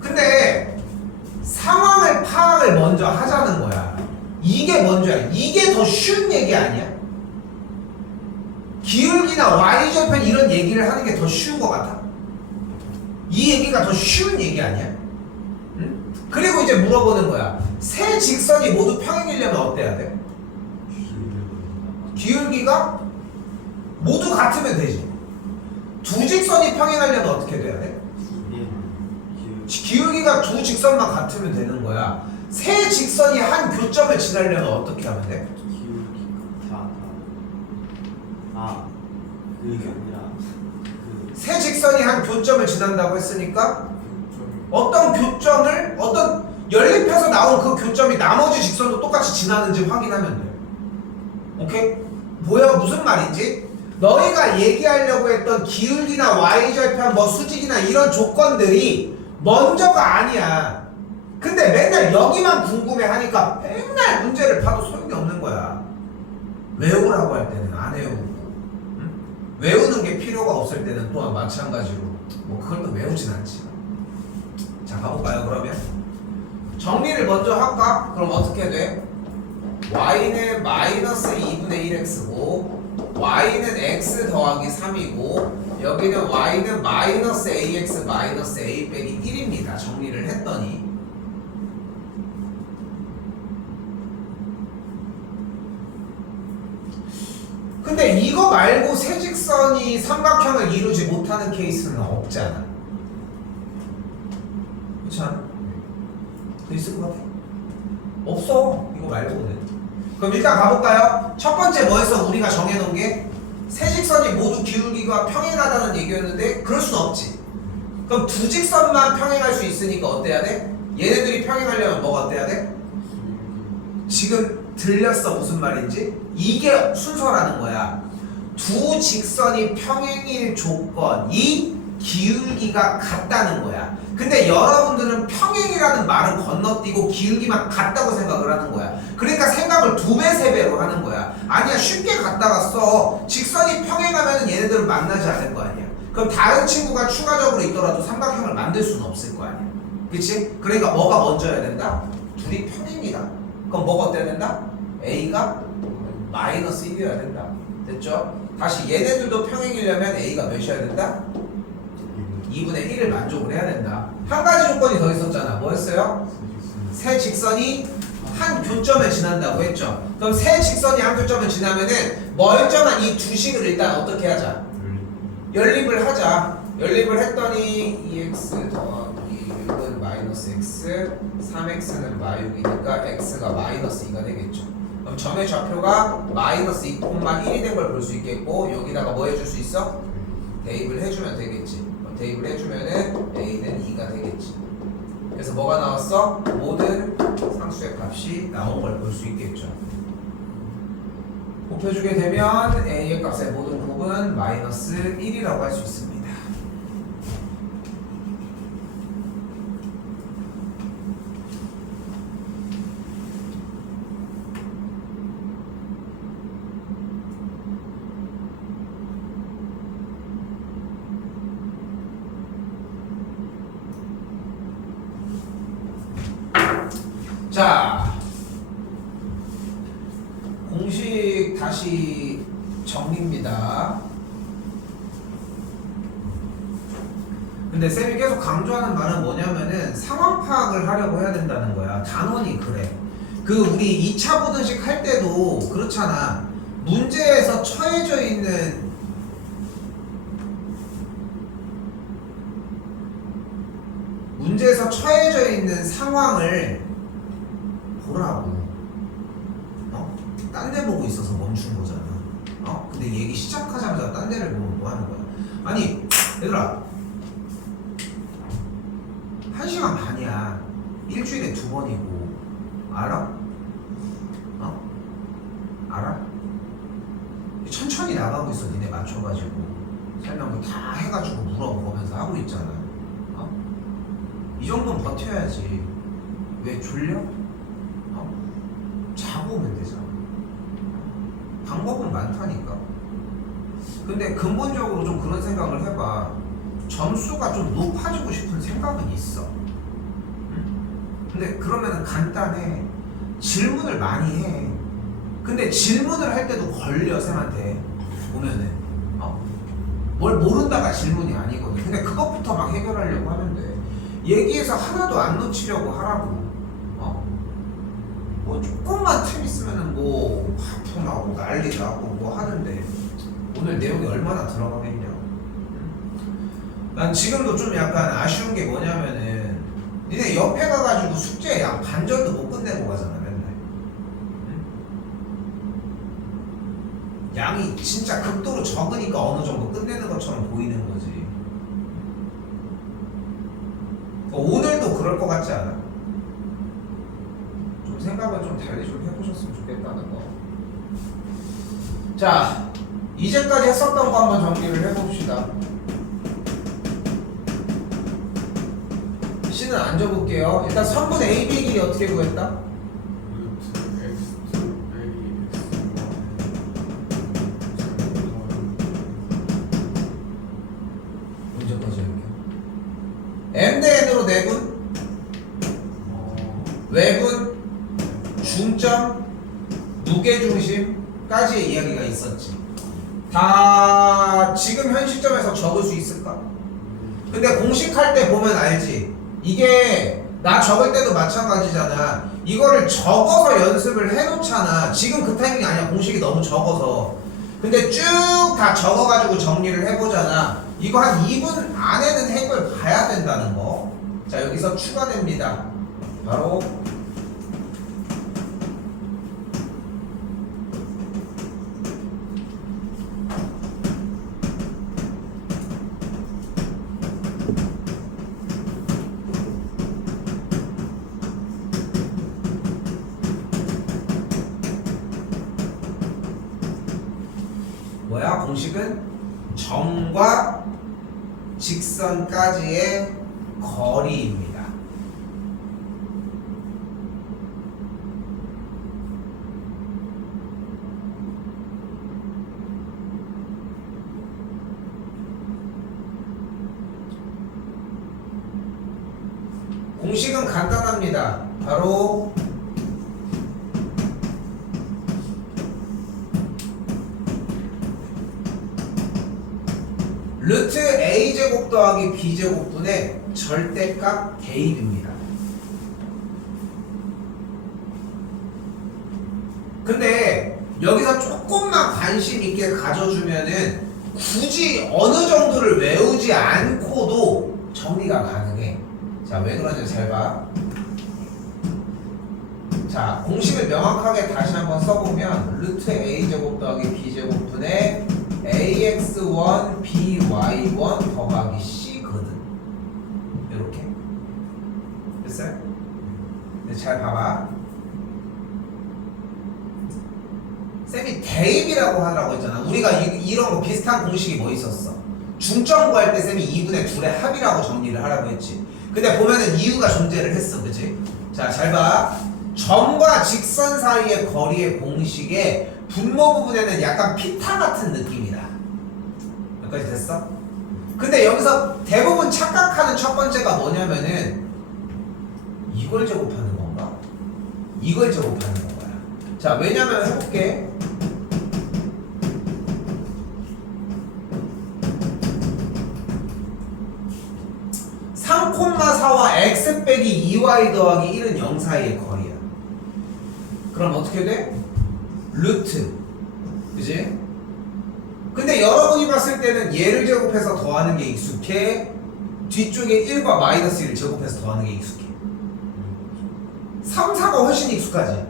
근데 상황을 파악을 먼저 하자는 거야. 이게 먼저야. 이게 더 쉬운 얘기 아니야? 기울기나 y절편 이런 얘기를 하는 게 더 쉬운 것 같아? 이 얘기가 더 쉬운 얘기 아니야? 응? 그리고 이제 물어보는 거야. 세 직선이 모두 평행이려면 어때야 돼? 기울기가 모두 같으면 되지. 두 직선이 평행하려면 어떻게 돼야 돼? 기울기가 두 직선만 같으면 되는 거야. 세 직선이 한 교점을 지나려면 어떻게 하면 돼? 그게 아니라 세 직선이 한 교점을 지난다고 했으니까 어떤 교점을 연립해서 나온 그 교점이 나머지 직선도 똑같이 지나는지 확인하면 돼. 오케이? 뭐야 무슨 말인지? 너희가 얘기하려고 했던 기울기나 y절편 뭐 수직이나 이런 조건들이 먼저가 아니야. 근데 맨날 여기만 궁금해하니까 맨날 문제를 봐도 소용이 없는 거야. 외우라고 할 때는 안 외우고 외우는 게 필요가 없을 때는 또한 마찬가지로 뭐 그걸 또 외우진 않지. 자 가볼까요 그러면? 정리를 먼저 할까? 그럼 어떻게 돼? y는 마이너스 2분의 1x고 y는 x 더하기 3이고 여기는 y는 마이너스 ax 마이너스 a 빼기 1입니다. 정리를 했더니 근데 이거 말고 세 직선이 삼각형을 이루지 못하는 케이스는 없잖아. 그렇지 않아? 더 있을 것 같아? 없어. 이거 말고는. 그럼 일단 가볼까요? 첫 번째 뭐였어? 우리가 정해놓은 게 세 직선이 모두 기울기가 평행하다는 얘기였는데 그럴 순 없지. 그럼 두 직선만 평행할 수 있으니까 어때야 돼? 얘네들이 평행하려면 뭐가 어때야 돼? 지금 들렸어 무슨 말인지? 이게 순서라는 거야. 두 직선이 평행일 조건이 기울기가 같다는 거야. 근데 여러분들은 평행이라는 말은 건너뛰고 기울기만 같다고 생각을 하는 거야. 그러니까 생각을 2배, 3배로 하는 거야. 아니야, 쉽게 갖다가 써. 직선이 평행하면 얘네들은 만나지 않을 거 아니야. 그럼 다른 친구가 추가적으로 있더라도 삼각형을 만들 수는 없을 거 아니야. 그치? 그러니까 뭐가 먼저여야 된다? 둘이 평행이다. 그럼 뭐가 어때야 된다? A가 마이너스 1이어야 된다. 됐죠? 다시 얘네들도 평행이려면 A가 몇이어야 된다? 2분의 1을 만족을 해야 된다. 한 가지 조건이 더 있었잖아. 뭐였어요? 세 직선이 한 교점을 지난다고 했죠. 그럼 세 직선이 한 교점을 지나면은 멀쩡한 이 두 식을 일단 어떻게 하자? 연립을 하자. 연립을 했더니 2x 더하기 6은 마이너스 x, 3x는 마육이니까 x가 마이너스 2가 되겠죠. 그럼 점의 좌표가 마이너스 2,1이 된 걸 볼 수 있겠고, 여기다가 뭐 해줄 수 있어? 대입을 해주면 되겠지. 대입을 해주면은 a는 2가 되겠지. 그래서 뭐가 나왔어? 모든 상수의 값이 나온 걸 볼 수 있겠죠. 곱해주게 되면 a의 값의 모든 곱은 마이너스 1이라고 할 수 있습니다. 자, 공식 다시 정리입니다. 근데 쌤이 계속 강조하는 말은 뭐냐면은 상황 파악을 하려고 해야 된다는 거야. 단원이 그래. 그 우리 2차 보든식 할 때도 그렇잖아. 문제에서 처해져 있는 상황을 보라고. 딴 데 보고 있어서 멈춘 거잖아. 근데 얘기 시작하자마자 딴 데를 보면 뭐 하는 거야? 아니, 얘들아. 1시간 반이야. 일주일에 2번이고. 알아? 알아? 천천히 나가고 있어. 니네 맞춰가지고. 설명을 다 해가지고 물어보면서 하고 있잖아. 이 정도는 버텨야지. 왜 졸려? 자고 오면 되잖아. 방법은 많다니까. 근데 근본적으로 좀 그런 생각을 해봐. 점수가 좀 높아지고 싶은 생각은 있어. 응? 근데 그러면은 간단해. 질문을 많이 해. 근데 질문을 할 때도 걸려, 쌤한테 보면은. 뭘 모른다가 질문이 아니거든. 근데 그것부터 막 해결하려고 하면 돼. 얘기해서 하나도 안 놓치려고 하라고. 뭐 조금만 틈 있으면은 뭐 하품하고 난리 나고 뭐 하는데 오늘 내용이 얼마나 들어가겠냐. 난 지금도 좀 약간 아쉬운 게 뭐냐면은 니네 옆에 가가지고 숙제 양 반절도 못 끝내고 가잖아 맨날. 응? 양이 진짜 극도로 적으니까 어느 정도 끝내는 것처럼 보이는 거지. 오늘도 그럴 것 같지 않아? 좀 생각을 좀 달리 좀 해보셨으면 좋겠다는 거. 자, 이제까지 했었던 거 한번 정리를 해봅시다. C는 안 적을게요. 일단 선분 AB의 길이 어떻게 구했다? 언제까지 할게요? M 대 N으로 내분? 외분? 중점? 무게중심까지의 이야기가 있었지. 다 지금 현 시점에서 적을 수 있을까? 근데 공식할 때 보면 알지. 이게 나 적을 때도 마찬가지잖아. 이거를 적어서 연습을 해놓잖아. 지금 그 타이밍이 아니야. 공식이 너무 적어서. 근데 쭉 다 적어가지고 정리를 해보잖아. 이거 한 2분 안에는 해결 봐야 된다는 거. 자, 여기서 추가됩니다. 바로 뭐야? 공식은 점과 직선까지의 거리입니다. 공식은 간단합니다. 바로 루트 a제곱 더하기 b제곱분의 절대값 대입입니다. 근데 여기서 조금만 관심 있게 가져주면은 굳이 어느 정도를 외우지 않고도 정리가 가능해. 자, 왜 그러는지 잘 봐. 자, 공식을 명확하게 다시 한번 써보면 루트 a제곱 더하기 b제곱분의 ax1 by1 더하기 c거든. 이렇게 됐어요? 근데 잘 봐봐. 쌤이 대입이라고 하라고 했잖아. 우리가 이런 거 비슷한 공식이 뭐 있었어? 중점 구할 때 쌤이 2분의 2의 합이라고 정리를 하라고 했지. 근데 보면은 이유가 존재를 했어, 그치? 자, 잘 봐. 점과 직선 사이의 거리의 공식에 분모 부분에는 약간 피타 같은 느낌이다. 여기까지 됐어? 근데 여기서 대부분 착각하는 첫 번째가 뭐냐면은 이걸 제곱하는 건가? 이걸 제곱하는 건가요? 자, 왜냐면 해볼게. 와 x 빼기 2y 더하기 1은 0 사이의 거리야. 그럼 어떻게 돼? 루트. 그지? 근데 여러분이 봤을 때는 얘를 제곱해서 더하는 게 익숙해? 뒤쪽에 1과 마이너스 1을 제곱해서 더하는 게 익숙해? 3, 4가 훨씬 익숙하지?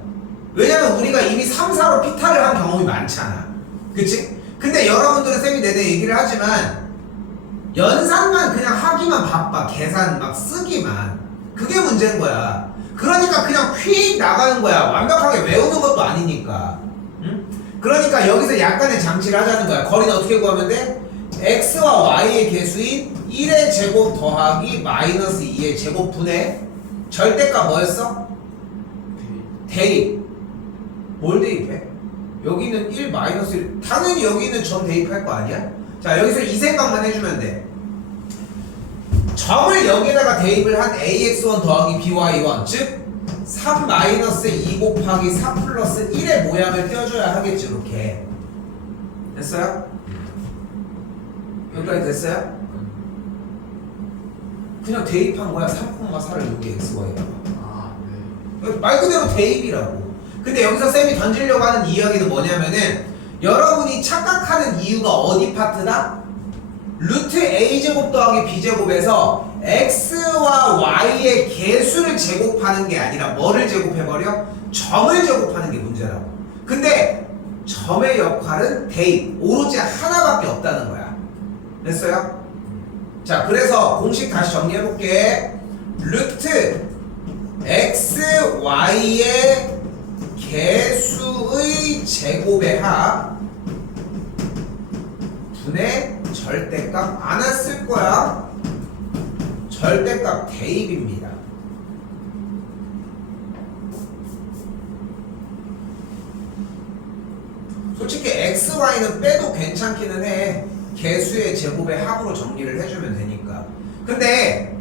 왜냐면 우리가 이미 3, 4로 피타를 한 경험이 많잖아. 그치? 근데 여러분들은 쌤이 내내 얘기를 하지만 연산만 그냥 하기만 바빠. 계산 막 쓰기만. 그게 문제인 거야. 그러니까 그냥 휙 나가는 거야. 완벽하게 외우는 것도 아니니까. 응? 그러니까 여기서 약간의 장치를 하자는 거야. 거리는 어떻게 구하면 돼? x와 y의 개수인 1의 제곱 더하기 마이너스 2의 제곱분의 절대값 뭐였어? 대입. 뭘 대입해? 여기는 1 마이너스 1. 당연히 여기 있는 점 대입할 거 아니야? 자, 여기서 이 생각만 해주면 돼. 점을 여기다가 대입을 한 ax1 더하기 by1, 즉 3 마이너스 2 곱하기 4 플러스 1의 모양을 띄워줘야 하겠지. 이렇게 됐어요? 여기까지 됐어요? 그냥 대입한 거야. 3,4를 여기 xy에다가. 아, 네. 말 그대로 대입이라고. 근데 여기서 쌤이 던지려고 하는 이야기는 뭐냐면은 여러분이 착각하는 이유가 어디 파트다? 루트 a제곱 더하기 b제곱에서 x와 y의 개수를 제곱하는 게 아니라 뭐를 제곱해버려? 점을 제곱하는 게 문제라고. 근데 점의 역할은 대입, 오로지 하나밖에 없다는 거야. 됐어요? 자, 그래서 공식 다시 정리해볼게. 루트 x, y의 개수의 제곱의 합 분의 절대값 안 했을 거야. 절대값 대입입니다. 솔직히 x, y는 빼도 괜찮기는 해. 개수의 제곱의 합으로 정리를 해주면 되니까. 근데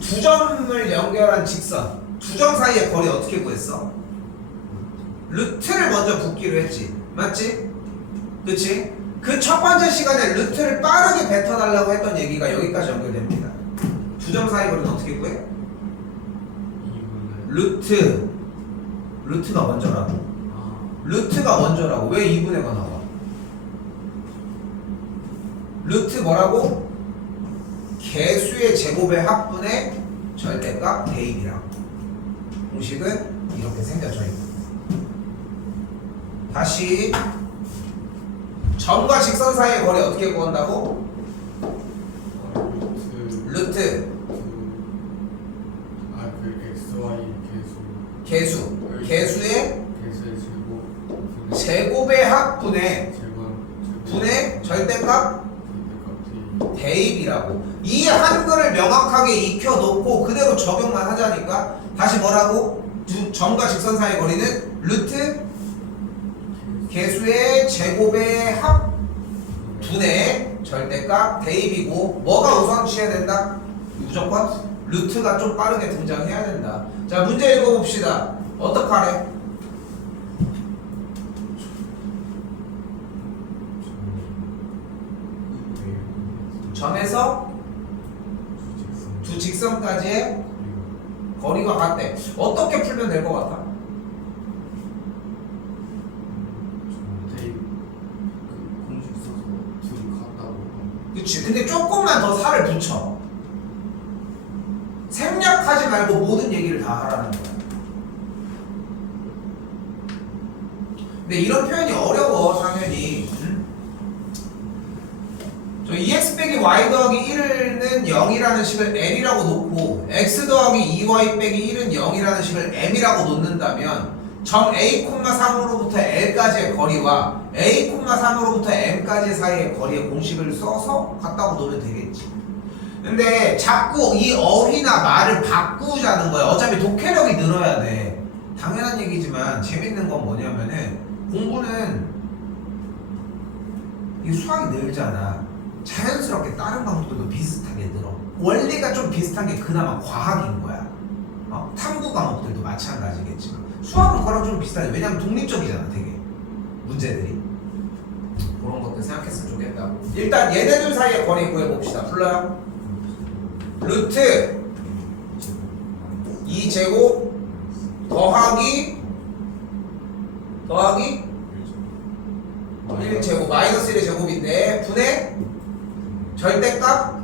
두 점을 연결한 직선, 두 점 사이의 거리 어떻게 구했어? 루트를 먼저 붓기로 했지. 맞지? 그치? 그 첫 번째 시간에 루트를 빠르게 뱉어달라고 했던 얘기가 여기까지 연결됩니다. 두 점 사이 거리는 어떻게 구해? 2분의 루트가 먼저라고. 루트가 먼저라고. 왜 2분의가 나와? 루트 뭐라고? 개수의 제곱의 합분의 절대값 대입이라고. 공식은 이렇게 생겨져 있고. 다시 점과 직선 사이의 거리 어떻게 구한다고? 루트 XY 개수의 제곱 제곱의 합분의 분의 절대값 절대값 대입이라고. 이 한글을 명확하게 익혀놓고 그대로 적용만 하자니까. 다시 뭐라고? 두 점과 직선 사이 거리는 루트 개수의 제곱의 합 분의 절대값 대입이고, 뭐가 우선시해야 된다? 무조건 루트가 좀 빠르게 등장해야 된다. 자, 문제 읽어봅시다. 어떡하래? 점에서 두 직선까지의 거리가 같대. 어떻게 풀면 될 것 같아? 공식 써서 둘이 같다고. 그치. 근데 조금만 더 살을 붙여. 생략하지 말고 모든 얘기를 다 하라는 거야. 근데 이런 표현이 어려워, 당연히. 저 2x 빼기 y 더하기 1은 0이라는 식을 l이라고 놓고 x 더하기 2y 빼기 1은 0이라는 식을 m이라고 놓는다면 점 a, 3으로부터 l까지의 거리와 a, 3으로부터 m까지 사이의 거리의 공식을 써서 같다고 놓으면 되겠지. 근데 자꾸 이 어휘나 말을 바꾸자는 거야. 어차피 독해력이 늘어야 돼. 당연한 얘기지만 재밌는 건 뭐냐면은 공부는 이 수학이 늘잖아. 자연스럽게 다른 과목들도 비슷하게 늘어. 원리가 좀 비슷한 게 그나마 과학인 거야. 탐구 과목들도 마찬가지겠지만 수학은 그랑 좀 비슷하지. 왜냐면 독립적이잖아, 되게 문제들이. 그런 것들 생각했으면 좋겠다고. 일단 얘네들 사이의 거리 구해봅시다. 불러요. 루트 2제곱 더하기 1제곱 마이너스 1의 제곱인데 분의 절대값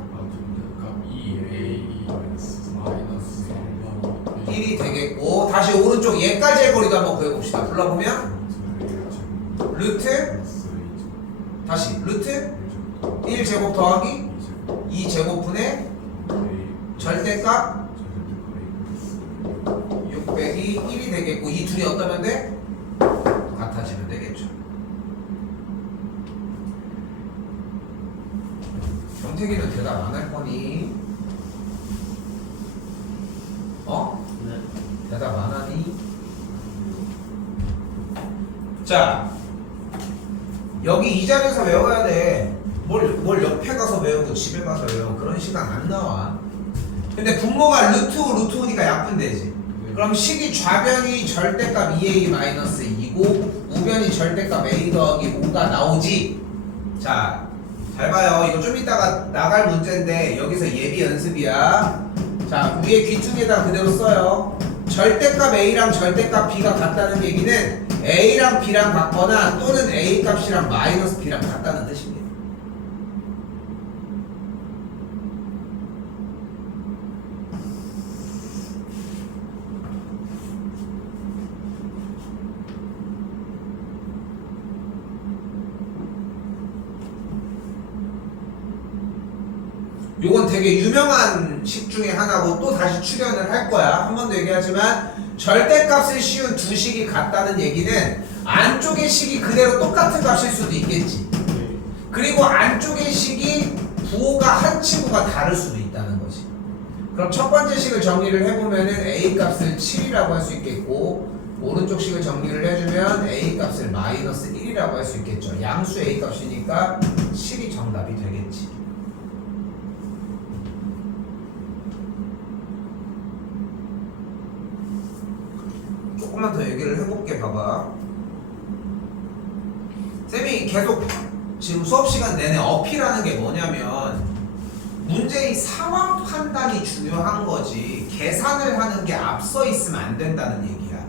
1이 되겠고, 다시 오른쪽 얘까지의 거리도 한번 구해봅시다. 불러보면 루트 다시 루트 1제곱 더하기 2제곱분의 절대값 6 빼기 1이 되겠고, 이 둘이 어떠면 돼? 같아지면 되겠죠. 경태기는 대답 안 할 거니? 네. 대답 안 하니? 자, 여기 이 자리에서 외워야 돼. 뭘 옆에 가서 외우고 집에 가서 외우고 그런 시간 안 나와. 근데 분모가 루트 5, 루트 5니까 약분되지. 그럼 식이 좌변이 절대값 2a-2고 우변이 절대값 a 더하기 5가 나오지. 자, 잘 봐요. 이거 좀 이따가 나갈 문제인데 여기서 예비 연습이야. 자, 위에 귀퉁이에다 그대로 써요. 절대값 a랑 절대값 b가 같다는 얘기는 a랑 b랑 같거나 또는 a 값이랑 마이너스 b랑 같다는 뜻입니다. 요건 되게 유명한 식 중에 하나고 또 다시 출연을 할 거야. 한 번 더 얘기하지만 절대값을 씌운 두 식이 같다는 얘기는 안쪽의 식이 그대로 똑같은 값일 수도 있겠지. 그리고 안쪽의 식이 부호가 한 친구가 다를 수도 있다는 거지. 그럼 첫 번째 식을 정리를 해보면은 a 값을 7이라고 할 수 있겠고, 오른쪽 식을 정리를 해주면 a 값을 마이너스 1이라고 할 수 있겠죠. 양수 a 값이니까 7이 정답이 되겠지. 조금만 더 얘기를 해볼게. 봐봐. 쌤이 계속 지금 수업 시간 내내 어필하는 게 뭐냐면 문제의 상황 판단이 중요한 거지 계산을 하는 게 앞서 있으면 안 된다는 얘기야.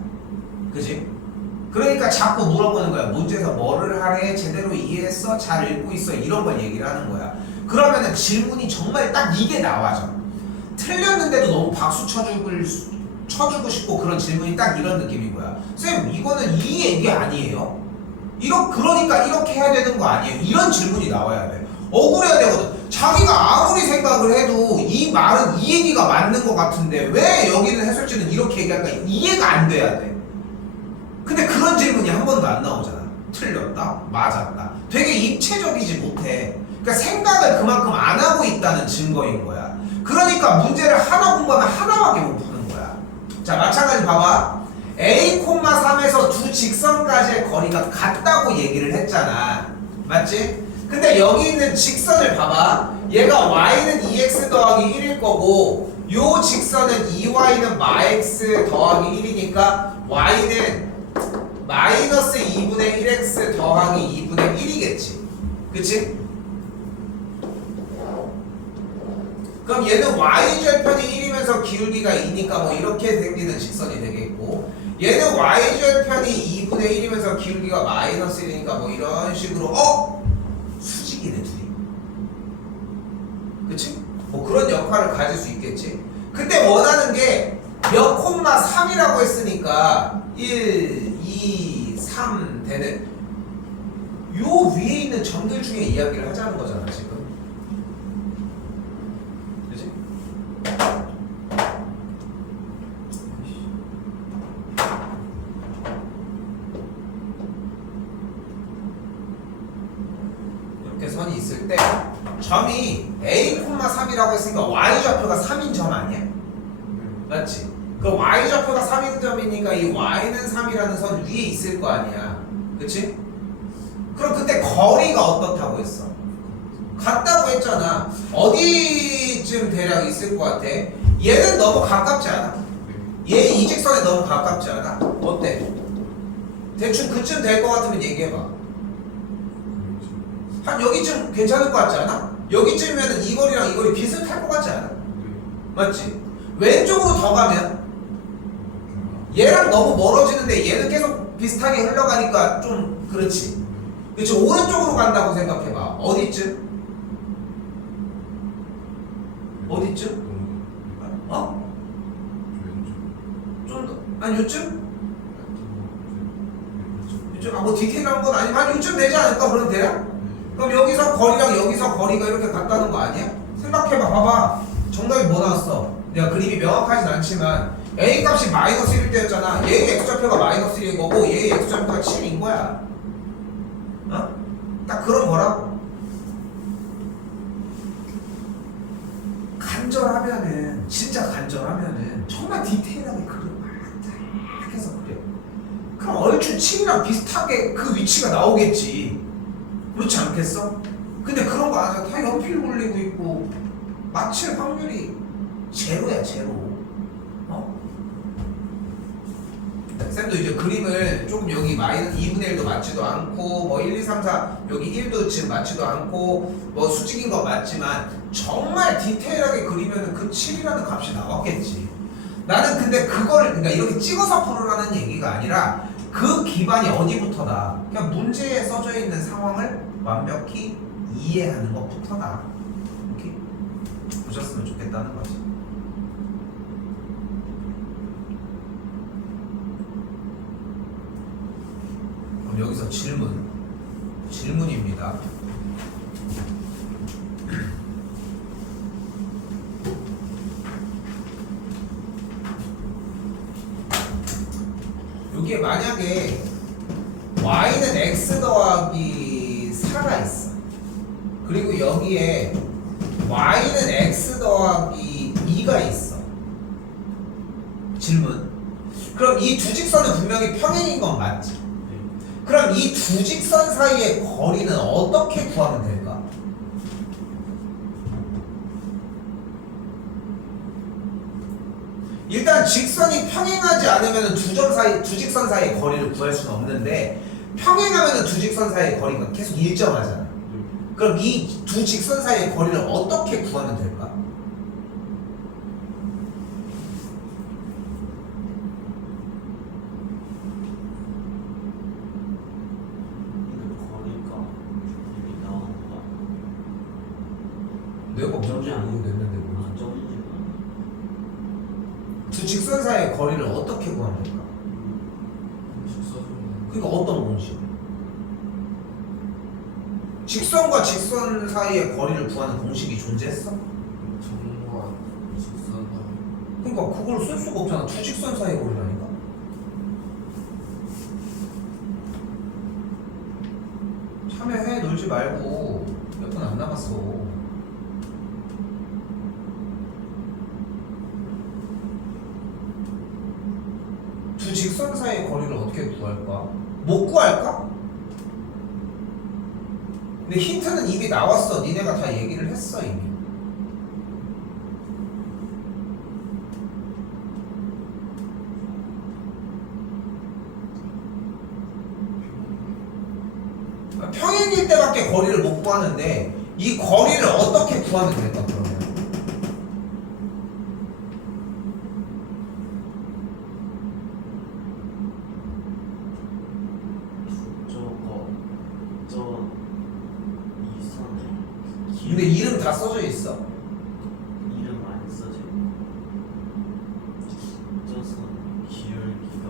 그지? 그러니까 자꾸 물어보는 거야. 문제에서 뭐를 하래? 제대로 이해했어? 잘 읽고 있어? 이런 걸 얘기를 하는 거야. 그러면은 질문이 정말 딱 이게 나와져. 틀렸는데도 너무 박수 쳐주고 싶고 그런 질문이 딱 이런 느낌인 거야. 쌤, 이거는 이 얘기 아니에요? 그러니까 이렇게 해야 되는 거 아니에요? 이런 질문이 나와야 돼. 억울해야 되거든. 자기가 아무리 생각을 해도 이 말은 이 얘기가 맞는 것 같은데 왜 여기는 해설지는 이렇게 얘기할까? 이해가 안 돼야 돼. 근데 그런 질문이 한 번도 안 나오잖아. 틀렸다? 맞았다. 되게 입체적이지 못해. 그러니까 생각을 그만큼 안 하고 있다는 증거인 거야. 그러니까 문제를 하나 공부하면 하나밖에 못 푸는 거야. 자, 마찬가지 봐봐. A, 3에서 두 직선까지의 거리가 같다고 얘기를 했잖아. 맞지? 근데 여기 있는 직선을 봐봐. 얘가 y는 2x 더하기 1일 거고 요 직선은 2y는 마x 더하기 1이니까 y는 마이너스 2분의 1x 더하기 2분의 1이겠지. 그치? 그럼 얘는 y절편이 1이면서 기울기가 2니까 뭐 이렇게 생기는 직선이 되겠고 얘는 y절편이 2분의 1이면서 기울기가 마이너스 1이니까 뭐 이런 식으로 수직이네 둘이. 그치? 뭐 그런 역할을 가질 수 있겠지. 근데 원하는 게 몇 콤마 3이라고 했으니까 1, 2, 3 되는 요 위에 있는 점들 중에 이야기를 하자는 거잖아 지금. 그치? 이렇게 선이 있을 때 점이 A, 3이라고 했으니까 Y좌표가 3인 점 아니야? 맞지? 그 Y좌표가 3인 점이니까 이 Y는 3이라는 선 위에 있을 거 아니야. 그치? 그럼 그때 거리가 어떻다고 했어? 같다고 했잖아. 어디쯤 대략 있을 것 같아? 얘는 너무 가깝지 않아? 얘 이 직선에 너무 가깝지 않아? 어때? 대충 그쯤 될 것 같으면 얘기해봐. 한 여기쯤 괜찮을 것 같지 않아? 여기쯤이면 이 거리랑 이 거리 비슷할 것 같지 않아? 맞지? 왼쪽으로 더 가면 얘랑 너무 멀어지는데 얘는 계속 비슷하게 흘러가니까 좀 그렇지. 그치? 오른쪽으로 간다고 생각해봐. 어디쯤? 어디쯤? 어? 좀 더, 아니 요쯤? 요쯤? 뭐 디테일한 건 아니지만 요쯤 되지 않을까? 그럼 대략? 그럼 여기서 거리랑 여기서 거리가 이렇게 같다는 거 아니야? 생각해봐. 봐봐. 정답이 뭐 나왔어? 내가 그림이 명확하진 않지만 A 값이 마이너스 1일 때였잖아. 얘의 x좌표가 마이너스 1인 거고 얘의 x좌표가 7인 거야. 어? 딱 그런 거라고. 간절하면은 진짜 간절하면은 정말 디테일하게 그림 딱 해서 그려. 그럼 얼추 7이랑 비슷하게 그 위치가 나오겠지. 그렇지 않겠어? 근데 그런 거 아니야. 다 연필 굴리고 있고 맞힐 확률이 제로야 제로. 어? 쌤도 이제 그림을 조금 여기 마이너스 2분의 1도 맞지도 않고 뭐 1, 2, 3, 4 여기 1도 지금 맞지도 않고 뭐 수직인 거 맞지만 정말 디테일하게 그리면은 그 7이라는 값이 나왔겠지. 나는 근데 그거를 그러니까 이렇게 찍어서 풀으라는 얘기가 아니라 그 기반이 어디부터다. 그냥 문제에 써져 있는 상황을 완벽히 이해하는 것부터다. 이렇게 보셨으면 좋겠다는 거지. 그럼 여기서 질문입니다. 이게 만약에 y는 x 더하기 4가 있어. 그리고 여기에 y는 x 더하기 2가 있어. 질문. 그럼 이 두 직선은 분명히 평행인 건 맞지? 그럼 이 두 직선 사이의 거리는 어떻게 구하면 될까? 일단 직선이 평행하지 않으면 두 직선 사이의 거리를 구할 수는 없는데 평행하면 두 직선 사이의 거리가 계속 일정하잖아. 그럼 이 두 직선 사이의 거리를 어떻게 구하면 될까? 거리가 이미 나온 거 내가 뭔지 모르겠는데 뭐. 안 정해진 거 두 직선 사이의 거리를 어떻게 구하면 될까? 그러니까 어떤 공식? 직선과 직선 사이의 거리를 구하는 공식이 존재했어? 정과 직선 사이. 그러니까 그걸 쓸 수가 없잖아. 두 직선 사이의 거리라니까. 그러지 말고 몇 분 안 남았어. 두 직선 사이의 거리를 어떻게 구할까? 못 구할까? 근데 힌트는 이미 나왔어. 니네가 다 얘기를 했어 이미. 평행일 때밖에 거리를 못 구하는데 이 거리를 어떻게 구하면 될까 그러면? 저거 이 선에 근데 이름 다 써져 있어. 이름 안 써져. 저선 기울기가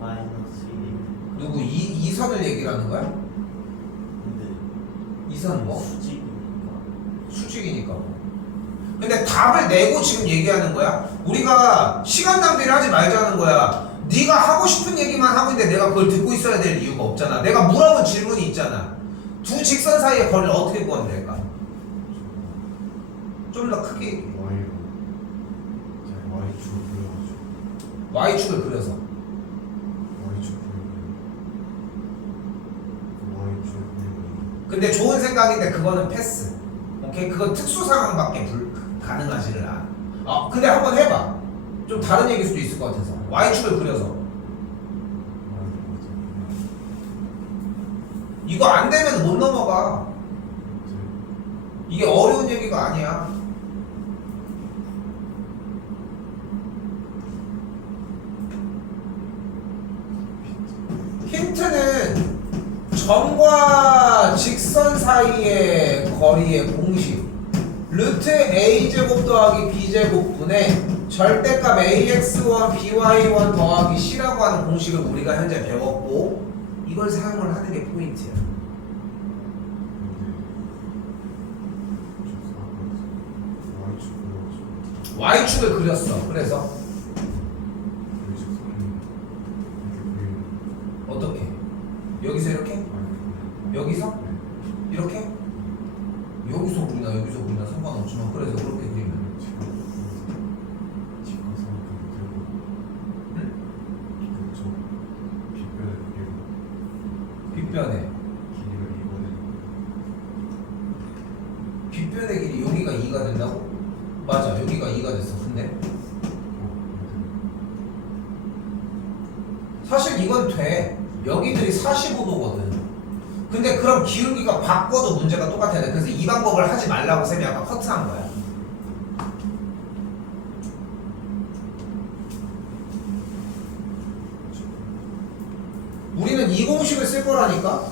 마이너스 1. 누구 이 선을 얘기를 하는 거야? 근데 이 선 뭐? 수직이니까. 수직이니까 뭐. 근데 답을 내고 지금 얘기하는 거야? 우리가 시간 낭비를 하지 말자는 거야. 네가 하고 싶은 얘기만 하고 있는데 내가 그걸 듣고 있어야 될 이유가 없잖아. 내가 물어본 질문이 있잖아. 두 직선 사이의 거리를 어떻게 구하면 될까? 좀 더 크게 Y로 Y축을 그려가지고 Y축을 그려서 Y축 그리고 Y축 그리고 근데 좋은 생각인데 그거는 패스. 오케이? 그건 특수 상황밖에 가능하지를 않아. 근데 한번 해봐. 좀 다른 얘기일 수도 있을 것 같아서. Y축을 그려서. 이거 안 되면 못 넘어가. 이게 어려운 얘기가 아니야. 힌트는 점과 직선 사이의 거리의 공식 루트 a제곱 더하기 b제곱 분의 절대값 ax1 by1 더하기 c라고 하는 공식을 우리가 현재 배웠고 이걸 사용을 하는 게 포인트야. Y축을 그렸어. 그래서 어떻게? 여기서 이렇게? 여기서? 이렇게? 여기서 그리나 상관없지만 그래서 그렇게 그리면 빗변의 빗변의 길이 여기가 2가 된다고? 맞아, 여기가 2가 됐어. 근데 사실 이건 돼. 여기들이 45도거든. 근데 그럼 기울기가 바꿔도 문제가 똑같아야 돼. 그래서 이 방법을 하지 말라고 쌤이 아까 커트한 거야. 우리는 이 공식을 쓸 거라니까.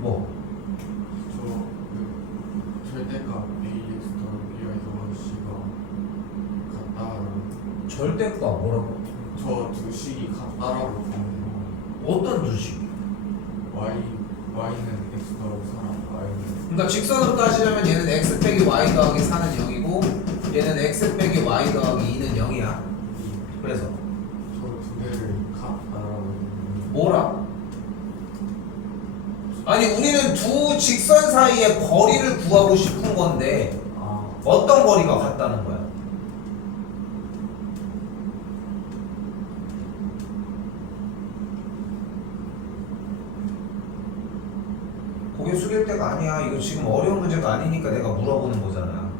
뭐? 절대값 ax 더하기 by 더하기 c가 같다라는 절대값 뭐라고? 저 두 식이 같다라고 보면 어떤 두식? y는 x 더하기 4랑 y는 그러니까 직선으로 따지려면 얘는 x 빼기 y 더하기 4는 0이고 얘는 x 빼기 y 더하기 2는 0이야. 그래서 저 두 개를 같다라고 뭐라? 아니 우리는 두 직선 사이의 거리를 구하고 싶은 건데 어떤 거리가 같다는 거야? 고개 숙일 때가 아니야. 이거 지금 어려운 문제가 아니니까 내가 물어보는 거잖아.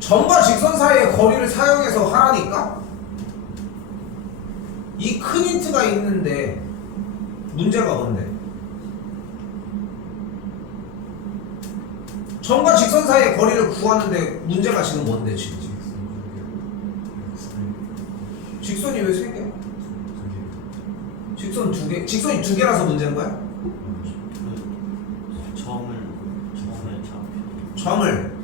점과 직선 사이의 거리를 사용해서 하라니까? 이 큰 힌트가 있는데 문제가 뭔데? 점과 직선 사이의 거리를 구하는데 문제가 지금 뭔데 지금? 직선이 왜 세 개야? 직선 두 개? 직선이 두 개라서 문제인 거야? 그 점을 잡혀. 점을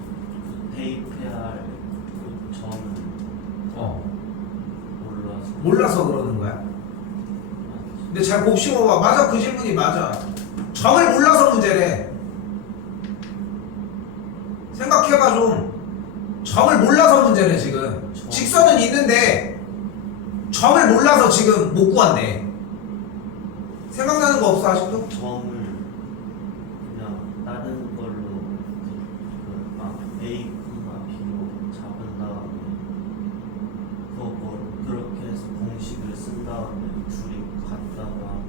대입해야 할 그 점을 몰라서 몰라서 그러는 거야? 근데 잘 곱씹어봐. 맞아, 그 질문이 맞아. 점을 몰라서 문제래. 생각해봐 좀. 점을 몰라서 문제래 지금. 직선은 있는데 점을 몰라서 지금 못 구한대. 생각나는 거 없어 아직도? 점을 그냥 다른 걸로 A, B로 잡은 다음에 그렇게 해서 공식을 쓴 다음에 둘이 같다고 하면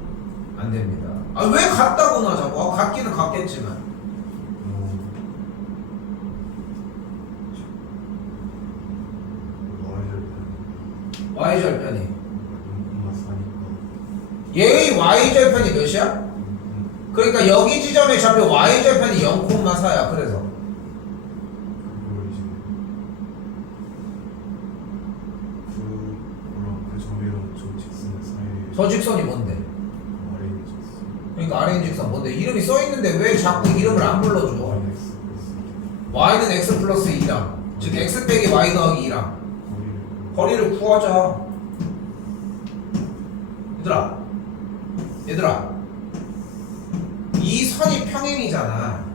안 됩니다. 아 왜 같다고나 자꾸. 같기는 같겠지만. y절편이 얘의 y절편이 몇이야? 그러니까 여기 지점에 잡혀 y절편이 0,4야. 그래서 저 직선이 뭔데? 그러니까 아래인 직선 뭔데? 이름이 써있는데 왜 자꾸 이름을 안 불러줘? y는 x 플러스 2랑 즉 x 빼기 y 더하기 2랑 거리를 구하자. 얘들아 이 선이 평행이잖아.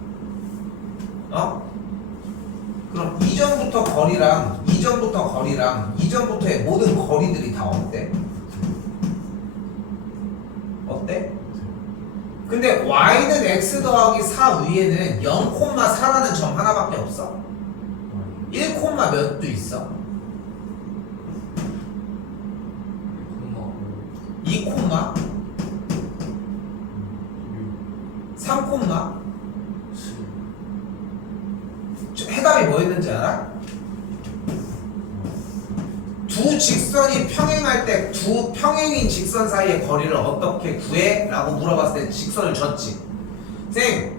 그럼 이전부터 거리랑 이전부터 거리랑 이전부터의 모든 거리들이 다 어때? 근데 y는 x 더하기 4 위에는 0,4라는 점 하나밖에 없어. 1, 몇도 있어. 2, 3, 해답이 뭐였는지 알아? 두 직선이 평행할 때 두 평행인 직선 사이의 거리를 어떻게 구해? 라고 물어봤을 때 직선을 줬지. 쌤,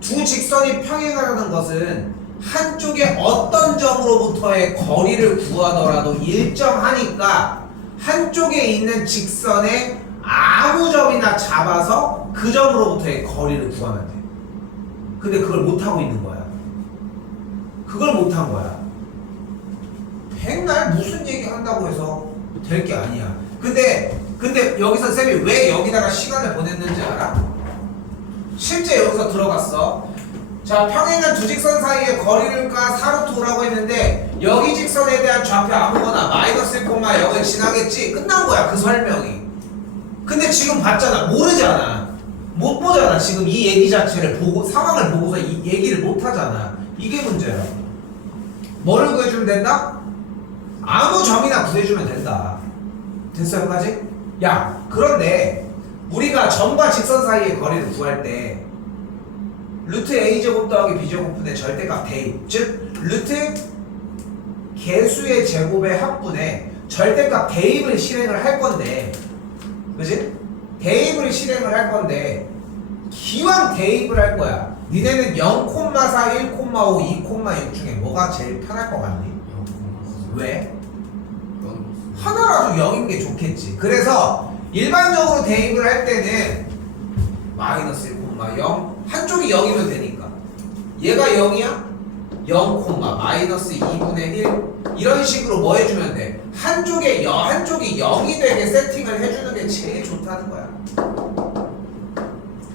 두 직선이 평행하는 것은 한쪽에 어떤 점으로부터의 거리를 구하더라도 일정하니까 한쪽에 있는 직선의 아무 점이나 잡아서 그 점으로부터의 거리를 구하면 돼. 근데 그걸 못하고 있는 거야. 그걸 못한 거야. 백날 무슨 얘기 한다고 해서 될 게 아니야. 근데 여기서 쌤이 왜 여기다가 시간을 보냈는지 알아? 실제 여기서 들어갔어. 자, 평행한 두 직선 사이의 거리를 까 사루트라고 했는데 여기 직선에 대한 좌표 아무거나 마이너스 1,0을 지나겠지. 끝난 거야 그 설명이. 근데 지금 봤잖아. 모르잖아. 못 보잖아. 지금 이 얘기 자체를 보고 상황을 보고서 이 얘기를 못 하잖아. 이게 문제야. 뭐를 구해주면 된다? 아무 점이나 구해주면 된다. 됐어 여기까지? 야, 그런데 우리가 점과 직선 사이의 거리를 구할 때 루트 a제곱 더하기 b제곱분의 절대값 대입, 즉 루트 개수의 제곱의 합분에 절대값 대입을 실행을 할 건데, 그지? 대입을 실행을 할 건데 기왕 대입을 할 거야. 니네는 0,4, 1,5, 2,6 중에 뭐가 제일 편할 것 같니? 왜? 하나라도 0인 게 좋겠지. 그래서 일반적으로 대입을 할 때는 마이너스 1,0 한쪽이 0이면 되니까 얘가 0이야? 0, 마이너스 2분의 1 이런 식으로 뭐 해주면 돼? 한쪽이 0이 되게 세팅을 해주는 게 제일 좋다는 거야.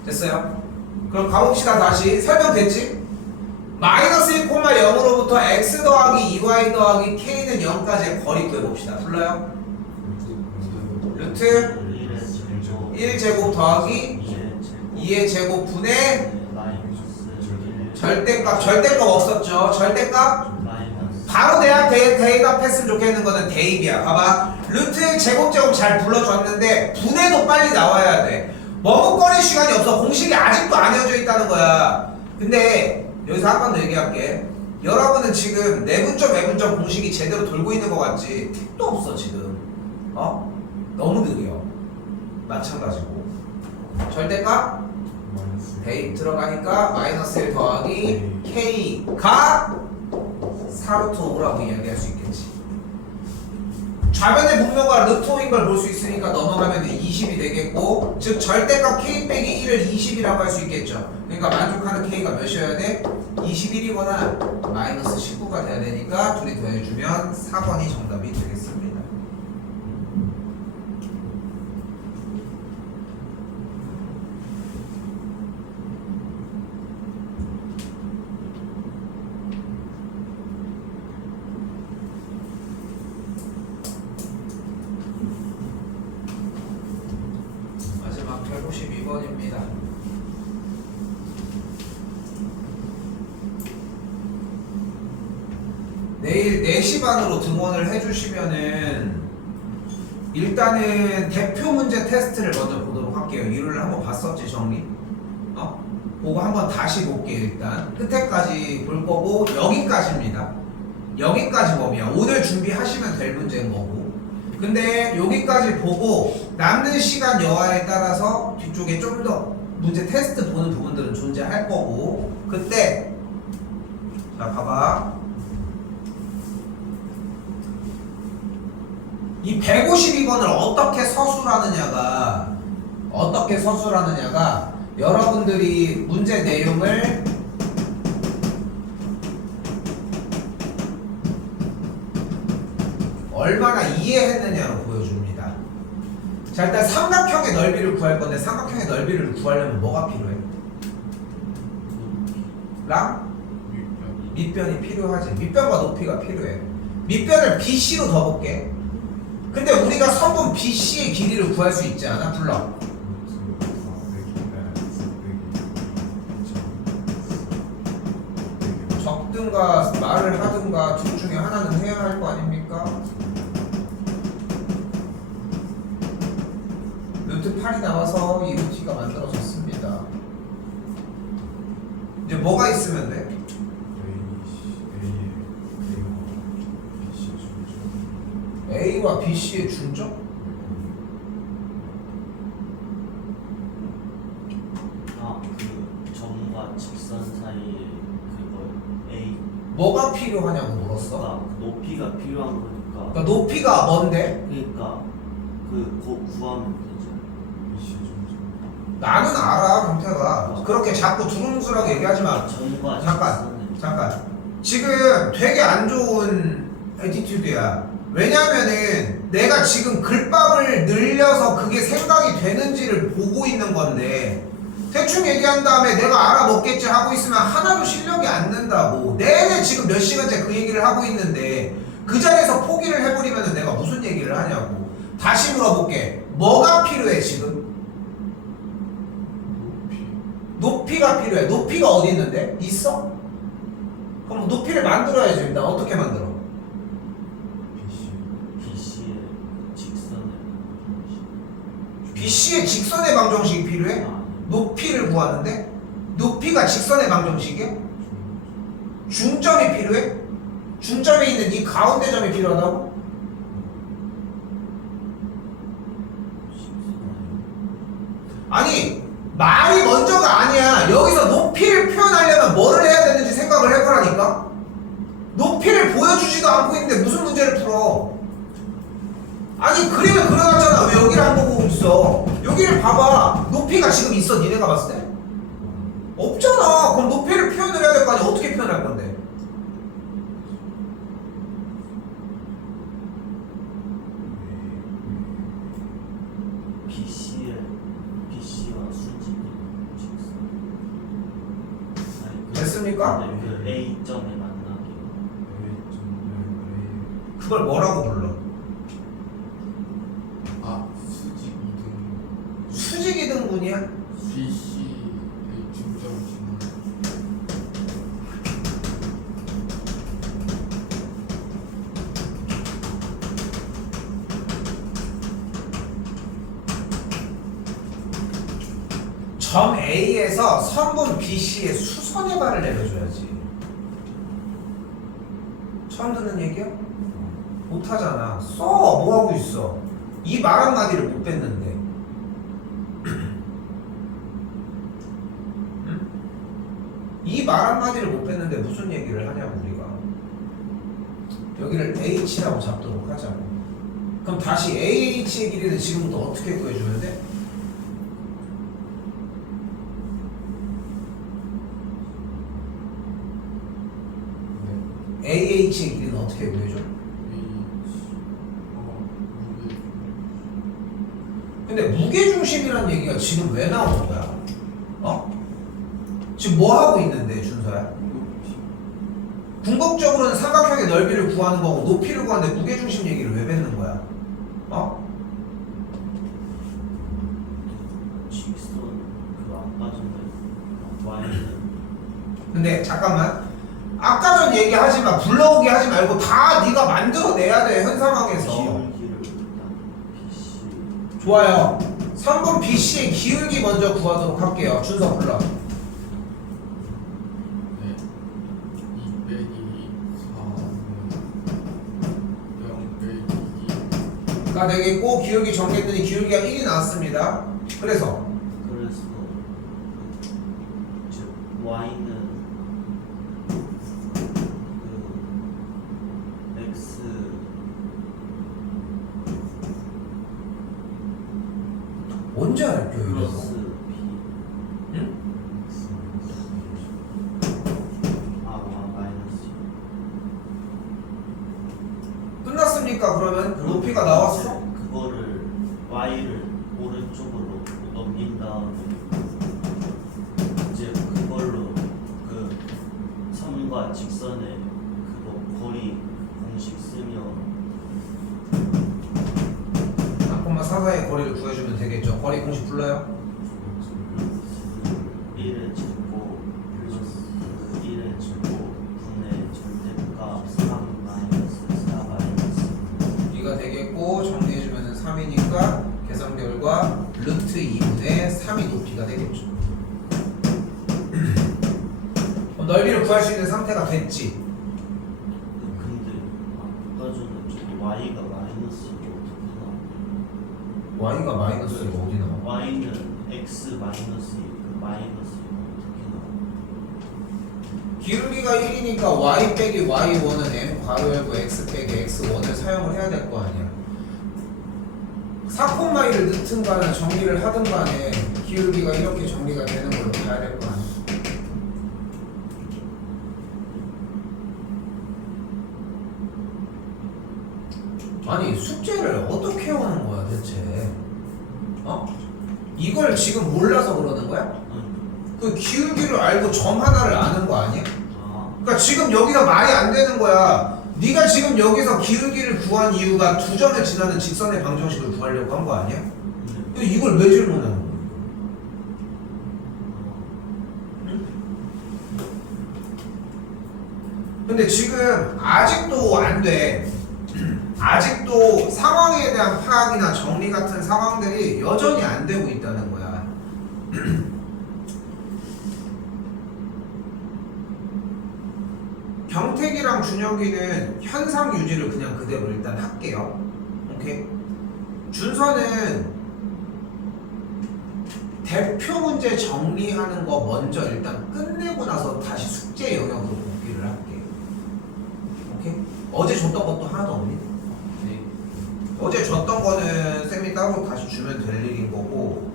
됐어요? 그럼 가봅시다. 다시 설명됐지? 마이너스 1,0으로부터 x 더하기 2y 더하기 k는 0까지의 거리 구해봅시다. 불러요? 루트 1제곱 더하기 2의 제곱분의 절대값 없었죠? 절대값? 바로 대답했으면 좋겠는 거는 대입이야. 봐봐. 루트 제곱 잘 불러줬는데 분해도 빨리 나와야 돼. 머뭇거릴 시간이 없어. 공식이 아직도 안 헤어져 있다는 거야. 근데 여기서 한 번 더 얘기할게. 여러분은 지금 내분점 외분점 공식이 제대로 돌고 있는 것 같지? 택도 없어 지금. 너무 느려. 마찬가지고 절대값 대입 들어가니까 마이너스 1 더하기 k가 사루트 5라고 이야기할 수 있겠지. 좌변의 분모가 루트 5인 걸 볼 수 있으니까 넘어가면 20이 되겠고, 즉 절대값 k 빼기 1을 20이라고 할 수 있겠죠. 그러니까 만족하는 k가 몇이어야 돼? 21이거나 마이너스 19가 돼야 되니까 둘이 더해주면 4번이 정답이 되겠습니다. 42번입니다. 내일 4시 반으로 등원을 해주시면은 일단은 대표 문제 테스트를 먼저 보도록 할게요. 이를 한번 봤었지 정리? 보고 한번 다시 볼게요. 일단 끝에까지 볼 거고 여기까지입니다. 여기까지 보면 오늘 준비하시면 될 문제인 거고, 근데 여기까지 보고 남는 시간 여하에 따라서 뒤쪽에 좀 더 문제 테스트 보는 부분들은 존재할 거고, 그때 자 봐봐, 이 152번을 어떻게 서술하느냐가 여러분들이 문제 내용을 얼마나 이해했느냐로 보여줍니다. 자, 일단 삼각형의 넓이를 구할 건데 삼각형의 넓이를 구하려면 뭐가 필요해? 랑? 밑변이 필요하지. 밑변과 높이가 필요해. 밑변을 BC로 더 볼게. 근데 우리가 선분 BC의 길이를 구할 수 있지 않아? 불러. 적든가 말을 하든가 둘 중에 하나는 해야 할 거 아닙니까? 루트 8이 나와서 이 루트가 만들어졌습니다. 이제 뭐가 있으면 돼? A와 BC의 중점? 그 점과 직선 사이에 그거 A 뭐가 필요하냐고 물었어. 가 높이가 필요한 거니까. 그러니까 높이가 뭔데? 그러니까 그거 구하면 되죠. 나는 알아, 경태가. 그렇게 자꾸 두루뭉술하게 얘기하지 마. 점과 잠깐. 지금 되게 안 좋은 애티튜드야. 왜냐면은 내가 지금 글밥을 늘려서 그게 생각이 되는지를 보고 있는 건데, 대충 얘기한 다음에 내가 알아먹겠지 하고 있으면 하나도 실력이 안 는다고. 내내 지금 몇 시간째 그 얘기를 하고 있는데 그 자리에서 포기를 해버리면 내가 무슨 얘기를 하냐고. 다시 물어볼게. 뭐가 필요해 지금? 높이가 필요해. 높이가 어디 있는데? 있어? 그럼 높이를 만들어야지. 일단 어떻게 만들어? BC의 직선의 방정식이 필요해? 높이를 구하는데? 높이가 직선의 방정식이야? 중점이 필요해? 중점에 있는 이 가운데 점이 필요하다고? 아니, 말이 먼저가 아니야. 여기서 높이를 표현하려면 뭐를 해야 되는지 생각을 해보라니까? 높이를 보여주지도 않고 있는데 무슨 문제를 풀어? 아니, 그림을 그려놨잖아. 왜 여기를 안 보고 있어? 여기를 봐봐. 높이가 지금 있어, 니네가 봤을 때? 없잖아. 그럼 높이를 표현을 해야 될 거 아니야. 어떻게 표현할 건데? BC와 수직이 직선. 됐습니까? 그 A점에 만나게. 그걸 뭐라고 불러? 수직 이등분이야? BC의 중점을 지나는 점 A에서 선분 BC의 수선의 발을 내려줘야지. 처음 듣는 얘기야? 못하잖아. 써! 뭐하고 있어? 이 말 한마디를 못 뺐는데. 이 말 한마디를 못 뺐는데 무슨 얘기를 하냐고 우리가. 여기를 H라고 잡도록 하자고. 그럼 다시 AH의 길이는 지금부터 어떻게 구해주면 돼? AH의 길이는 어떻게 구해줘? 근데 무게중심이라는 얘기가 지금 왜 나오는 거야? 지금 뭐 하고 있는데, 준서야? 궁극적으로는 삼각형의 넓이를 구하는 거고 높이를 구하는데 무게중심 얘기를 왜 뱉는 거야? 직선 근데 잠깐만. 아까 전 얘기하지 마. 불러오게 하지 말고 다 네가 만들어내야 돼. 현 상황에서. 기울기를 일단 BC 좋아요. 3번 BC의 기울기 먼저 구하도록 할게요. 준서 불러. 네. 2 빼기 4는 0 빼기 2. 가 되겠고 기울기 정리했더니 기울기가 1이 나왔습니다. 그래서 즉 Y는 그 X 언제 할게요 이거? 플러스 B 응? 마이너스 끝났습니까? 그러면 높이가 나왔어? 그거를 Y를 오른쪽으로 넘긴 다음에 이제 그걸로 그 선과 직선의 그거 거리 공식 쓰면 앞번만 사사의 거리를 구해주면 되겠죠. 거리 공식 불러요? 1의 제곱 플러스 1의 제곱 분의 절대값 3 마이너스 4 마이너스 이가 되겠고 정리해주면 3이니까 계산 결과 루트 2분의 3이 높이가 되겠죠. 그럼 넓이를 구할 수 있는 상태가 됐지. 근데 아까 전에 저기 Y가 마이너스가 어떻게 나와? y가 마이너스가 어디 나와? Y는 X 마이너스 그 마이너스가 어떻게 나와? 기울기가 1이니까 y 빼기 y1은 m 괄호 열고 x 빼기 x1을 사용을 해야 될 거 아니야. 4,1을 넣든 간에 정리를 하든 간에 기울기가 이렇게 정리가 되는 걸로 봐야 될 거 아니야. 아니 숙제를 어떻게 하는 거야 대체? 어? 이걸 지금 몰라서 그러는 거야? 그 기울기를 알고 점 하나를 아는 거 아니야? 그러니까 지금 여기서 말이 안 되는 거야. 네가 지금 여기서 기울기를 구한 이유가 두 점을 지나는 직선의 방정식을 구하려고 한 거 아니야? 근데 이걸 왜 질문하는 거야? 근데 지금 아직도 안 돼. 아직도 상황에 대한 파악이나 정리 같은 상황들이 여전히 안 되고 있다는 거야. 경택이랑 준혁이는 현상 유지를 그냥 그대로 일단 할게요. 오케이? 준서는 대표 문제 정리하는 거 먼저 일단 끝내고 나서 다시 숙제 영역으로 복귀를 할게. 오케이? 어제 줬던 것도 하나도 없니? 네. 어제 줬던 거는 쌤이 따로 다시 주면 될 일인 거고